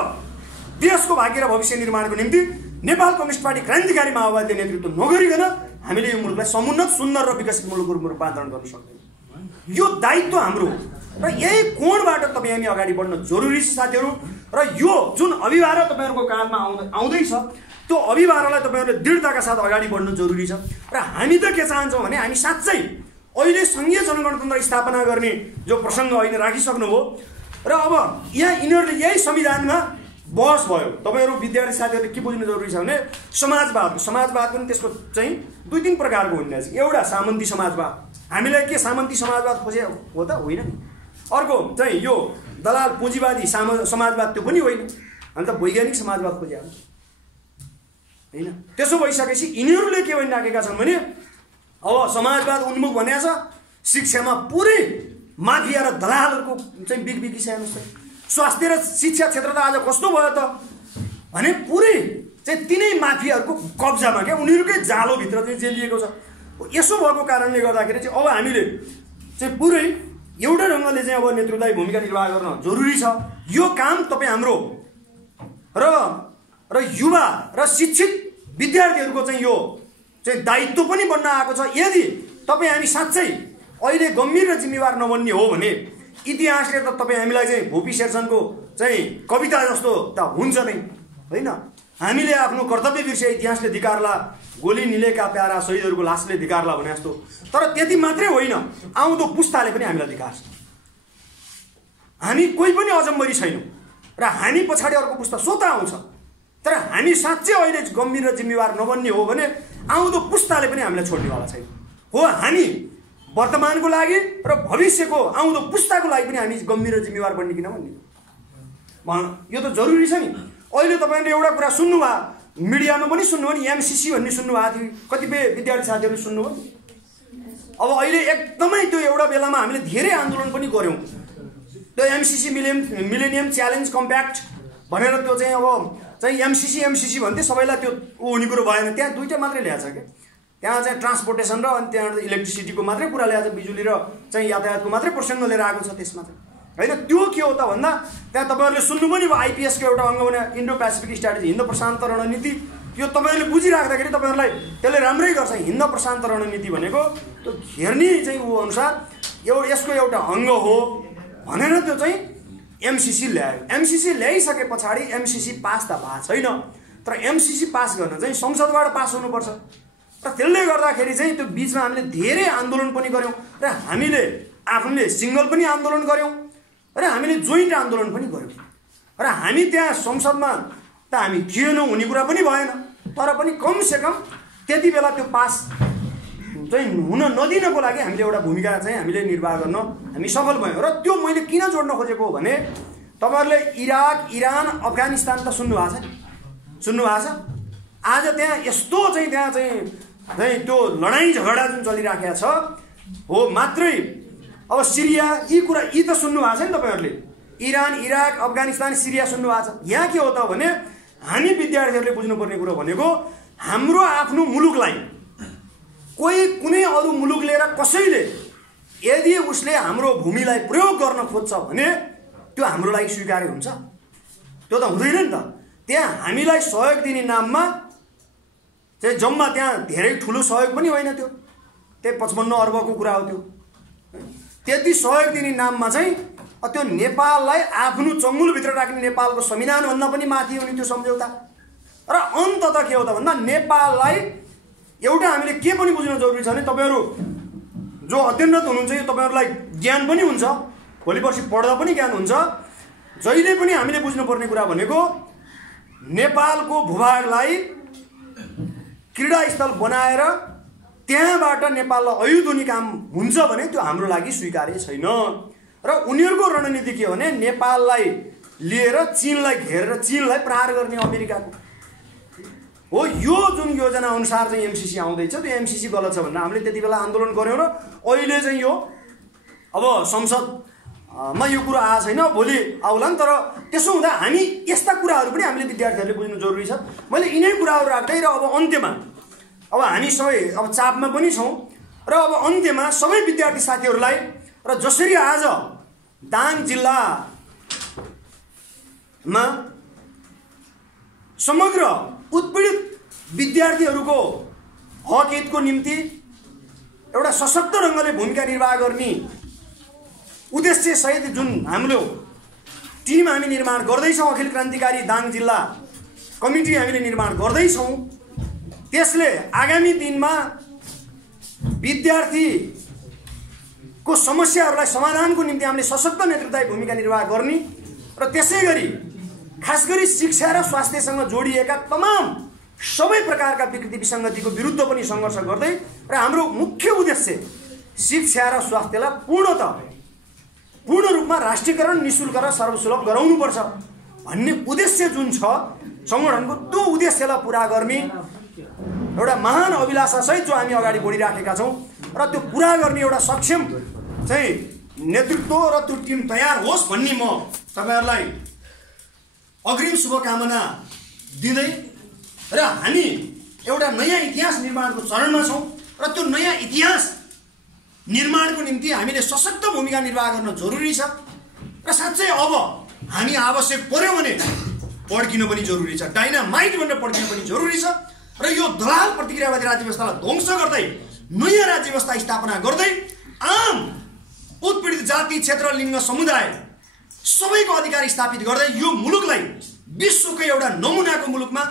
देशको भाग्य र भविष्य निर्माणको निम्ति नेपाल कम्युनिस्ट पार्टी क्रान्तिकारी माओवादीले नेतृत्व नगरिकन हामीले यो मुलुकलाई समुन्नत, सुन्दर र विकसित मुलुकको रूपमा रूपान्तरण गर्न सक्दैनौँ। यो दायित्व हाम्रो हो र यही कोणबाट तपाईँ हामी अगाडि बढ्न जरुरी छ साथीहरू। र यो जुन अभिभार तपाईँहरूको काँधमा आउँदैछ त्यो अभिभारलाई तपाईँहरूले दृढताका साथ अगाडि बढ्नु जरुरी छ। र हामी त के चाहन्छौँ भने हामी साँच्चै अहिले सङ्घीय जनगणतन्त्र स्थापना गर्ने जो प्रसङ्ग अहिले राखिसक्नुभयो र अब यहाँ यिनीहरूले यही संविधानमा बहस भयो। तपाईँहरू विद्यार्थी साथीहरूले के बुझ्नु जरुरी छ भने समाजवाद पनि त्यसको चाहिँ 2-3 प्रकारको हुँदैछ। एउटा सामन्ती समाजवाद, हामीलाई के सामन्ती समाजवाद खोजे हो त होइन नि। अर्को चाहिँ यो दलाल पुँजीवादी समाजवाद, त्यो पनि होइन। अन्त वैज्ञानिक समाजवाद खोजे होइन। त्यसो भइसकेपछि यिनीहरूले के भनिराखेका छन् भने अब समाजवाद उन्मुख भनेको छ, शिक्षामा पुरै माफिया र दलालहरूको चाहिँ बिगबिगी छ। हेर्नुहोस् त, स्वास्थ्य र शिक्षा क्षेत्र त आज कस्तो भयो त भने पुरै चाहिँ तिनै माफियाहरूको कब्जामा क्या, उनीहरूकै जालोभित्र चाहिँ जेलिएको छ। यसो भएको कारणले गर्दाखेरि चाहिँ अब हामीले चाहिँ पुरै एउटा ढङ्गले चाहिँ अब नेतृत्वदायी भूमिका निर्वाह गर्न जरुरी छ। यो काम तपाईँ हाम्रो र युवा र शिक्षित विद्यार्थीहरूको चाहिँ यो चाहिँ दायित्व पनि बन्न आएको छ। यदि तपाईँ हामी साँच्चै अहिले गम्भीर र जिम्मेवार नबन्ने हो भने इतिहासले त तपाईँ हामीलाई चाहिँ भोपी शेरचनको चाहिँ कविता जस्तो त हुन्छ नै होइन। हामीले आफ्नो कर्तव्य बिर्से इतिहासले धिकारला, गोली निलेका प्यारा शहीदहरूको लासले धिकारला भने जस्तो। तर त्यति मात्रै होइन, आउँदो पुस्ताले पनि हामीलाई धिकार्छ। हामी कोही पनि अजम्बरी छैनौँ र हामी पछाडि अर्को पुस्ता स्वतः आउँछ। तर हामी साँच्चै अहिले गम्भीर र जिम्मेवार नबन्ने हो भने आउँदो पुस्ताले पनि हामीलाई छोड्नेवाला छैन हो। हामी वर्तमानको लागि र भविष्यको आउँदो पुस्ताको लागि पनि हामी गम्भीर र जिम्मेवार बन्ने किन भन्ने यो त जरुरी छ नि। अहिले तपाईँहरूले एउटा कुरा सुन्नुभयो, मिडियामा पनि सुन्नुभयो नि, एमसिसी भन्ने सुन्नुभएको थियो, कतिपय विद्यार्थी साथीहरूले सुन्नुभयो। अब अहिले एकदमै त्यो एउटा बेलामा हामीले धेरै आन्दोलन पनि गऱ्यौँ। त्यो एमसिसी मिलेनियम च्यालेन्ज कम्प्याक्ट भनेर त्यो चाहिँ अब चाहिँ एमसिसी भन्थे, सबैलाई त्यो हुने कुरो भएन। त्यहाँ 2टा मात्रै ल्याएको छ क्या, त्यहाँ चाहिँ ट्रान्सपोर्टेसन र अनि त्यहाँ इलेक्ट्रिसिटीको मात्रै कुरा ल्याएको छ, बिजुली र चाहिँ यातायातको मात्रै प्रसङ्ग लिएर आएको छ त्यसमा चाहिँ होइन। त्यो के हो त भन्दा त्यहाँ तपाईँहरूले सुन्नु पनि भयो, आइपिएसको एउटा अङ्ग भने इन्डो पेसिफिक स्ट्राटेजी, हिन्द प्रशान्त रणनीति। यो तपाईँहरूले बुझिराख्दाखेरि तपाईँहरूलाई त्यसले राम्रै गर्छ। हिन्द प्रशान्त रणनीति भनेको त्यो हेर्ने चाहिँ ऊ अनुसार यसको एउटा अङ्ग हो भनेर त्यो चाहिँ एमसिसी ल्यायो। एमसिसी ल्याइसके पछाडि एमसिसी पास त भएको छैन, तर एमसिसी पास गर्न चाहिँ संसदबाट पास हुनुपर्छ। र त्यसले गर्दाखेरि चाहिँ त्यो बिचमा हामीले धेरै आन्दोलन पनि गऱ्यौँ र हामीले आफूले सिङ्गल पनि आन्दोलन गऱ्यौँ र हामीले जोइन्ट आन्दोलन पनि गऱ्यौँ। र हामी त्यहाँ संसदमा त हामी थिएनौँ, हुने कुरा पनि भएन, तर पनि कमसेकम त्यति बेला त्यो पास चाहिँ हुन नदिनको लागि हामीले एउटा भूमिका चाहिँ हामीले निर्वाह गर्न हामी सफल भयौँ। र त्यो मैले किन जोड्न खोजेको हो भने तपाईँहरूले इराक, इरान, अफगानिस्तान त सुन्नुभएको छ नि, सुन्नुभएको छ। आज त्यहाँ यस्तो चाहिँ त्यहाँ चाहिँ त्यो लडाइँ झगडा जुन चलिराखेको छ हो, मात्रै अब सिरिया यी त सुन्नु भएको छ नि तपाईहरुले, इरान, इराक, अफगानिस्तान, सिरिया सुन्नु भएको छ। यहाँ के हो त भने हामी विद्यार्थीहरूले बुझ्नुपर्ने कुरो भनेको हाम्रो आफ्नो मुलुकलाई कोही कुनै अरू मुलुक लिएर कसैले यदि उसले हाम्रो भूमिलाई प्रयोग गर्न खोज्छ भने त्यो हाम्रो लागि स्वीकार्य हुन्छ? त्यो त हुँदैन नि त। त्यहाँ हामीलाई सहयोग दिने नाममा चाहिँ जम्मा त्यहाँ धेरै ठुलो सहयोग पनि होइन, त्यो 55 अर्बको कुरा हो। त्यो त्यति सहयोग दिने नाममा चाहिँ त्यो नेपाललाई आफ्नो चङ्गुलभित्र राख्ने नेपालको संविधानभन्दा पनि माथि हो नि त्यो सम्झौता। र अन्ततः के हो त भन्दा नेपाललाई एउटा हामीले के पनि बुझ्न जरुरी छ भने तपाईहरु जो अध्ययनरत हुनुहुन्छ यो तपाईहरुलाई ज्ञान पनि हुन्छ, भोलि पर्सि पढ्दा पनि ज्ञान हुन्छ। जहिले पनि हामीले बुझ्नुपर्ने कुरा भनेको नेपालको भूभागलाई क्रीडा स्थल बनाएर त्यहाँबाट नेपाललाई अयुध हुने काम हुन्छ भने त्यो हाम्रो लागि स्वीकार्य छैन। र उनीहरूको रणनीति के हो भने नेपाललाई लिएर चीनलाई घेरेर चीनलाई प्रहार गर्ने अमेरिकाको हो। यो जुन योजना अनुसार चाहिँ एमसीसी आउँदैछ त्यो एमसीसी गलत छ भनेर हामीले त्यति बेला आन्दोलन गर्यौं र अहिले चाहिँ यो अब संसदमा यो कुरा आएको छैन, भोलि आउलान्। तर त्यसो हुँदा हामी यस्ता कुराहरू पनि हामीले विद्यार्थीहरूले बुझ्नु जरुरी छ। मैले यिनै कुराहरू राख्दै र अब अन्त्यमा अब हामी सबै अब चापमा पनि छौं र अब अन्त्यमा सबै विद्यार्थी साथीहरूलाई र जसरी आज दाङ जिल्लामा समग्र उत्पीडित विद्यार्थीहरूको हक हितको निम्ति एउटा सशक्त ढङ्गले भूमिका निर्वाह गर्ने उद्देश्य सहित जुन हाम्रो टिम हामी निर्माण गर्दैछौँ, अखिल क्रान्तिकारी दाङ जिल्ला कमिटी हामीले निर्माण गर्दैछौँ, त्यसले आगामी दिनमा विद्यार्थीको समस्याहरूलाई समाधानको निम्ति हामीले सशक्त नेतृत्वदायी भूमिका निर्वाह गर्ने र त्यसै गरी खास गरी शिक्षा र स्वास्थ्यसँग जोडिएका तमाम सबै प्रकारका विकृति विसङ्गतिको विरुद्ध पनि सङ्घर्ष गर्दै र हाम्रो मुख्य उद्देश्य शिक्षा र स्वास्थ्यलाई पूर्ण रूपमा राष्ट्रियकरण, निशुल्क र सर्वसुलभ गराउनुपर्छ भन्ने उद्देश्य जुन छ संगठनको, त्यो उद्देश्यलाई पूरा गर्ने एउटा महान अभिलाषा सहित जो हामी अगाडि बढिराखेका छौँ र त्यो पूरा गर्ने एउटा सक्षम चाहिँ नेतृत्व र त्यो टिम तयार होस् भन्ने म तपाईहरुलाई अग्रिम शुभकामना दिँदै र हामी एउटा नयाँ इतिहास निर्माणको चरणमा छौँ र त्यो नयाँ इतिहास निर्माणको निम्ति हामीले सशक्त भूमिका निर्वाह गर्न जरुरी छ। र साँच्चै अब हामी आवश्यक पर्यो भने पड्किनु पनि जरुरी छ, डाइनामाइट भनेर पड्किनु पनि जरुरी छ। र यो दलाल प्रतिक्रियावादी राज्य व्यवस्थालाई ध्वंस गर्दै नयाँ राज्य व्यवस्था स्थापना गर्दै आम उत्पीडित जाति, क्षेत्र, लिङ्ग, समुदाय सबैको अधिकार स्थापित गर्दै यो मुलुकलाई विश्वको एउटा नमुनाको मुलुकमा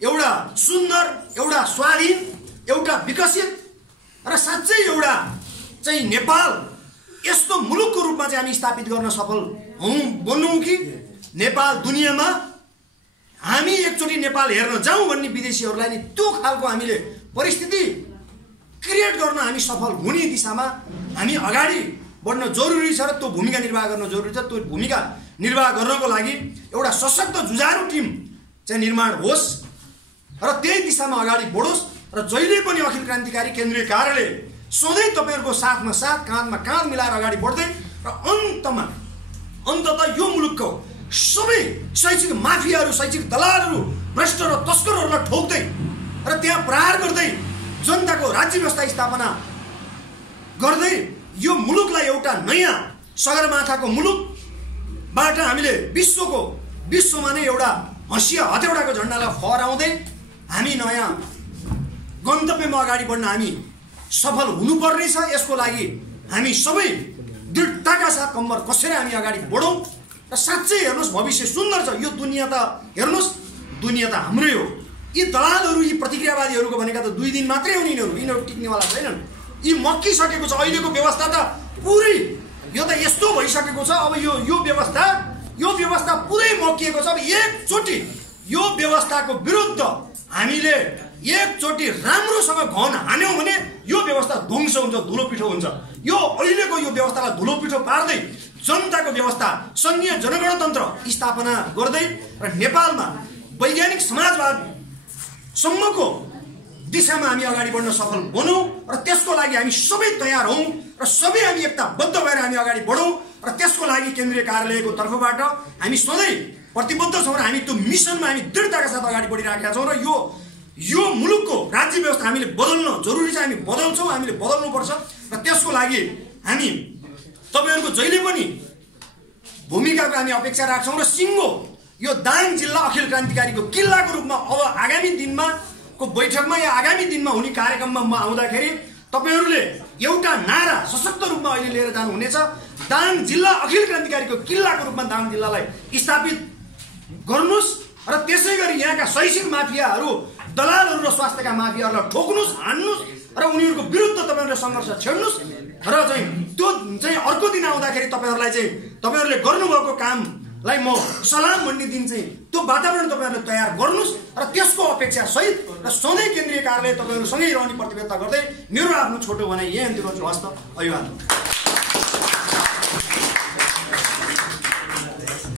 एउटा सुन्दर, एउटा स्वाधीन, एउटा विकसित र साँच्चै एउटा चाहिँ नेपाल यस्तो मुलुकको रूपमा चाहिँ हामी स्थापित गर्न सफल बन्नौं कि नेपाल दुनियाँमा हामी एकचोटि नेपाल हेर्न जाउँ भन्ने विदेशीहरूलाई नि त्यो खालको हामीले परिस्थिति क्रिएट गर्न हामी सफल हुने दिशामा हामी अगाडि बढ्न जरुरी छ र त्यो भूमिका निर्वाह गर्न जरुरी छ। त्यो भूमिका निर्वाह गर्नको लागि एउटा सशक्त जुझारु टिम चाहिँ निर्माण होस् र त्यही दिशामा अगाडि बढोस् र जहिले पनि अखिल क्रान्तिकारी केन्द्रीय कार्यालय सधैँ तपाईहरुको साथमा साथ, काँधमा काँध मिलाएर अगाडि बढ्दै र अन्ततः यो मुलुकको सबै शैक्षिक माफियाहरू, शैक्षिक दलालहरू, भ्रष्ट र तस्करहरूलाई ठोक्दै र त्यहाँ प्रहार गर्दै जनताको राज्य व्यवस्था स्थापना गर्दै यो मुलुकलाई एउटा नयाँ सगरमाथाको मुलुकबाट हामीले विश्वमा नै एउटा हँसिया हथौडाको झण्डालाई फहराउँदै हामी नयाँ गन्तव्यमा अगाडि बढ्न हामी सफल हुनुपर्ने छ। यसको लागि हामी सबै दृढताका साथ कम्मर कसेर हामी अगाडि बढौँ र साँच्चै हेर्नुहोस् भविष्य सुन्दर छ। यो दुनियाँ त हेर्नुहोस्, दुनियाँ त हाम्रै हो। यी दलालहरू, यी प्रतिक्रियावादीहरूको भनेका त 2 दिन मात्रै हुने यिनीहरू टिक्नेवाला छैनन्। यी मक्किसकेको छ। अहिलेको व्यवस्था त पुरै यो त यस्तो भइसकेको छ। अब यो व्यवस्था पुरै मक्किएको छ। अब एकचोटि यो व्यवस्थाको विरुद्ध हामीले एकचोटि राम्रोसँग घन हान्यौं भने यो व्यवस्था ध्वंस हुन्छ, धुलो पिठो हुन्छ। यो अहिलेको यो व्यवस्थालाई धुलो पिठो पार्दै जनताको व्यवस्था, संघीय जनगणतन्त्र स्थापना गर्दै र नेपालमा वैज्ञानिक समाजवाद सम्मको दिशामा हामी अगाडि बढ्न सफल बनौं र त्यसको लागि हामी सबै तयार हौं र र सबै हामी एकताबद्ध भएर हामी अगाडि बढौँ र त्यसको लागि केन्द्रीय कार्यालयको तर्फबाट हामी सधैँ प्रतिबद्ध छौँ र हामी त्यो मिसनमा हामी दृढताका साथ अगाडि बढिराखेका छौँ र यो मुलुकको राज्य व्यवस्था हामीले बदल्न जरुरी छ। हामी बदल्छौँ, हामीले बदल्नुपर्छ र त्यसको लागि हामी तपाईँहरूको जहिले पनि भूमिकाको हामी अपेक्षा राख्छौँ र सिङ्गो यो दाङ जिल्ला अखिल क्रान्तिकारीको किल्लाको रूपमा अब आगामी दिनमा को बैठकमा या आगामी दिनमा हुने कार्यक्रममा म आउँदाखेरि तपाईहरूले एउटा नारा सशक्त रूपमा अहिले लिएर जानुहुनेछ। दाङ जिल्ला अखिल क्रान्तिकारीको किल्लाको रूपमा दाङ जिल्लालाई स्थापित गर्नुस् र त्यसै गरी यहाँका शैक्षिक माफियाहरू, दलालहरू र स्वास्थ्यका माफियाहरूलाई ठोक्नुस्, हान्नुस् र उनीहरूको विरुद्ध तपाईँहरूले सङ्घर्ष छेड्नुस् र चाहिँ त्यो चाहिँ अर्को दिन आउँदाखेरि तपाईँहरूले गर्नुभएको कामलाई म सलाम भन्ने दिन चाहिँ त्यो वातावरण तपाईँहरूले तयार गर्नुहोस् र त्यसको अपेक्षा सहित र सधैँ केन्द्रीय कार्यालय तपाईँहरूसँगै रहने प्रतिबद्धता गर्दै मेरो आफ्नो छोटो भनाइ यही अन्त्य गर्छु। हस्त, अभिवादन।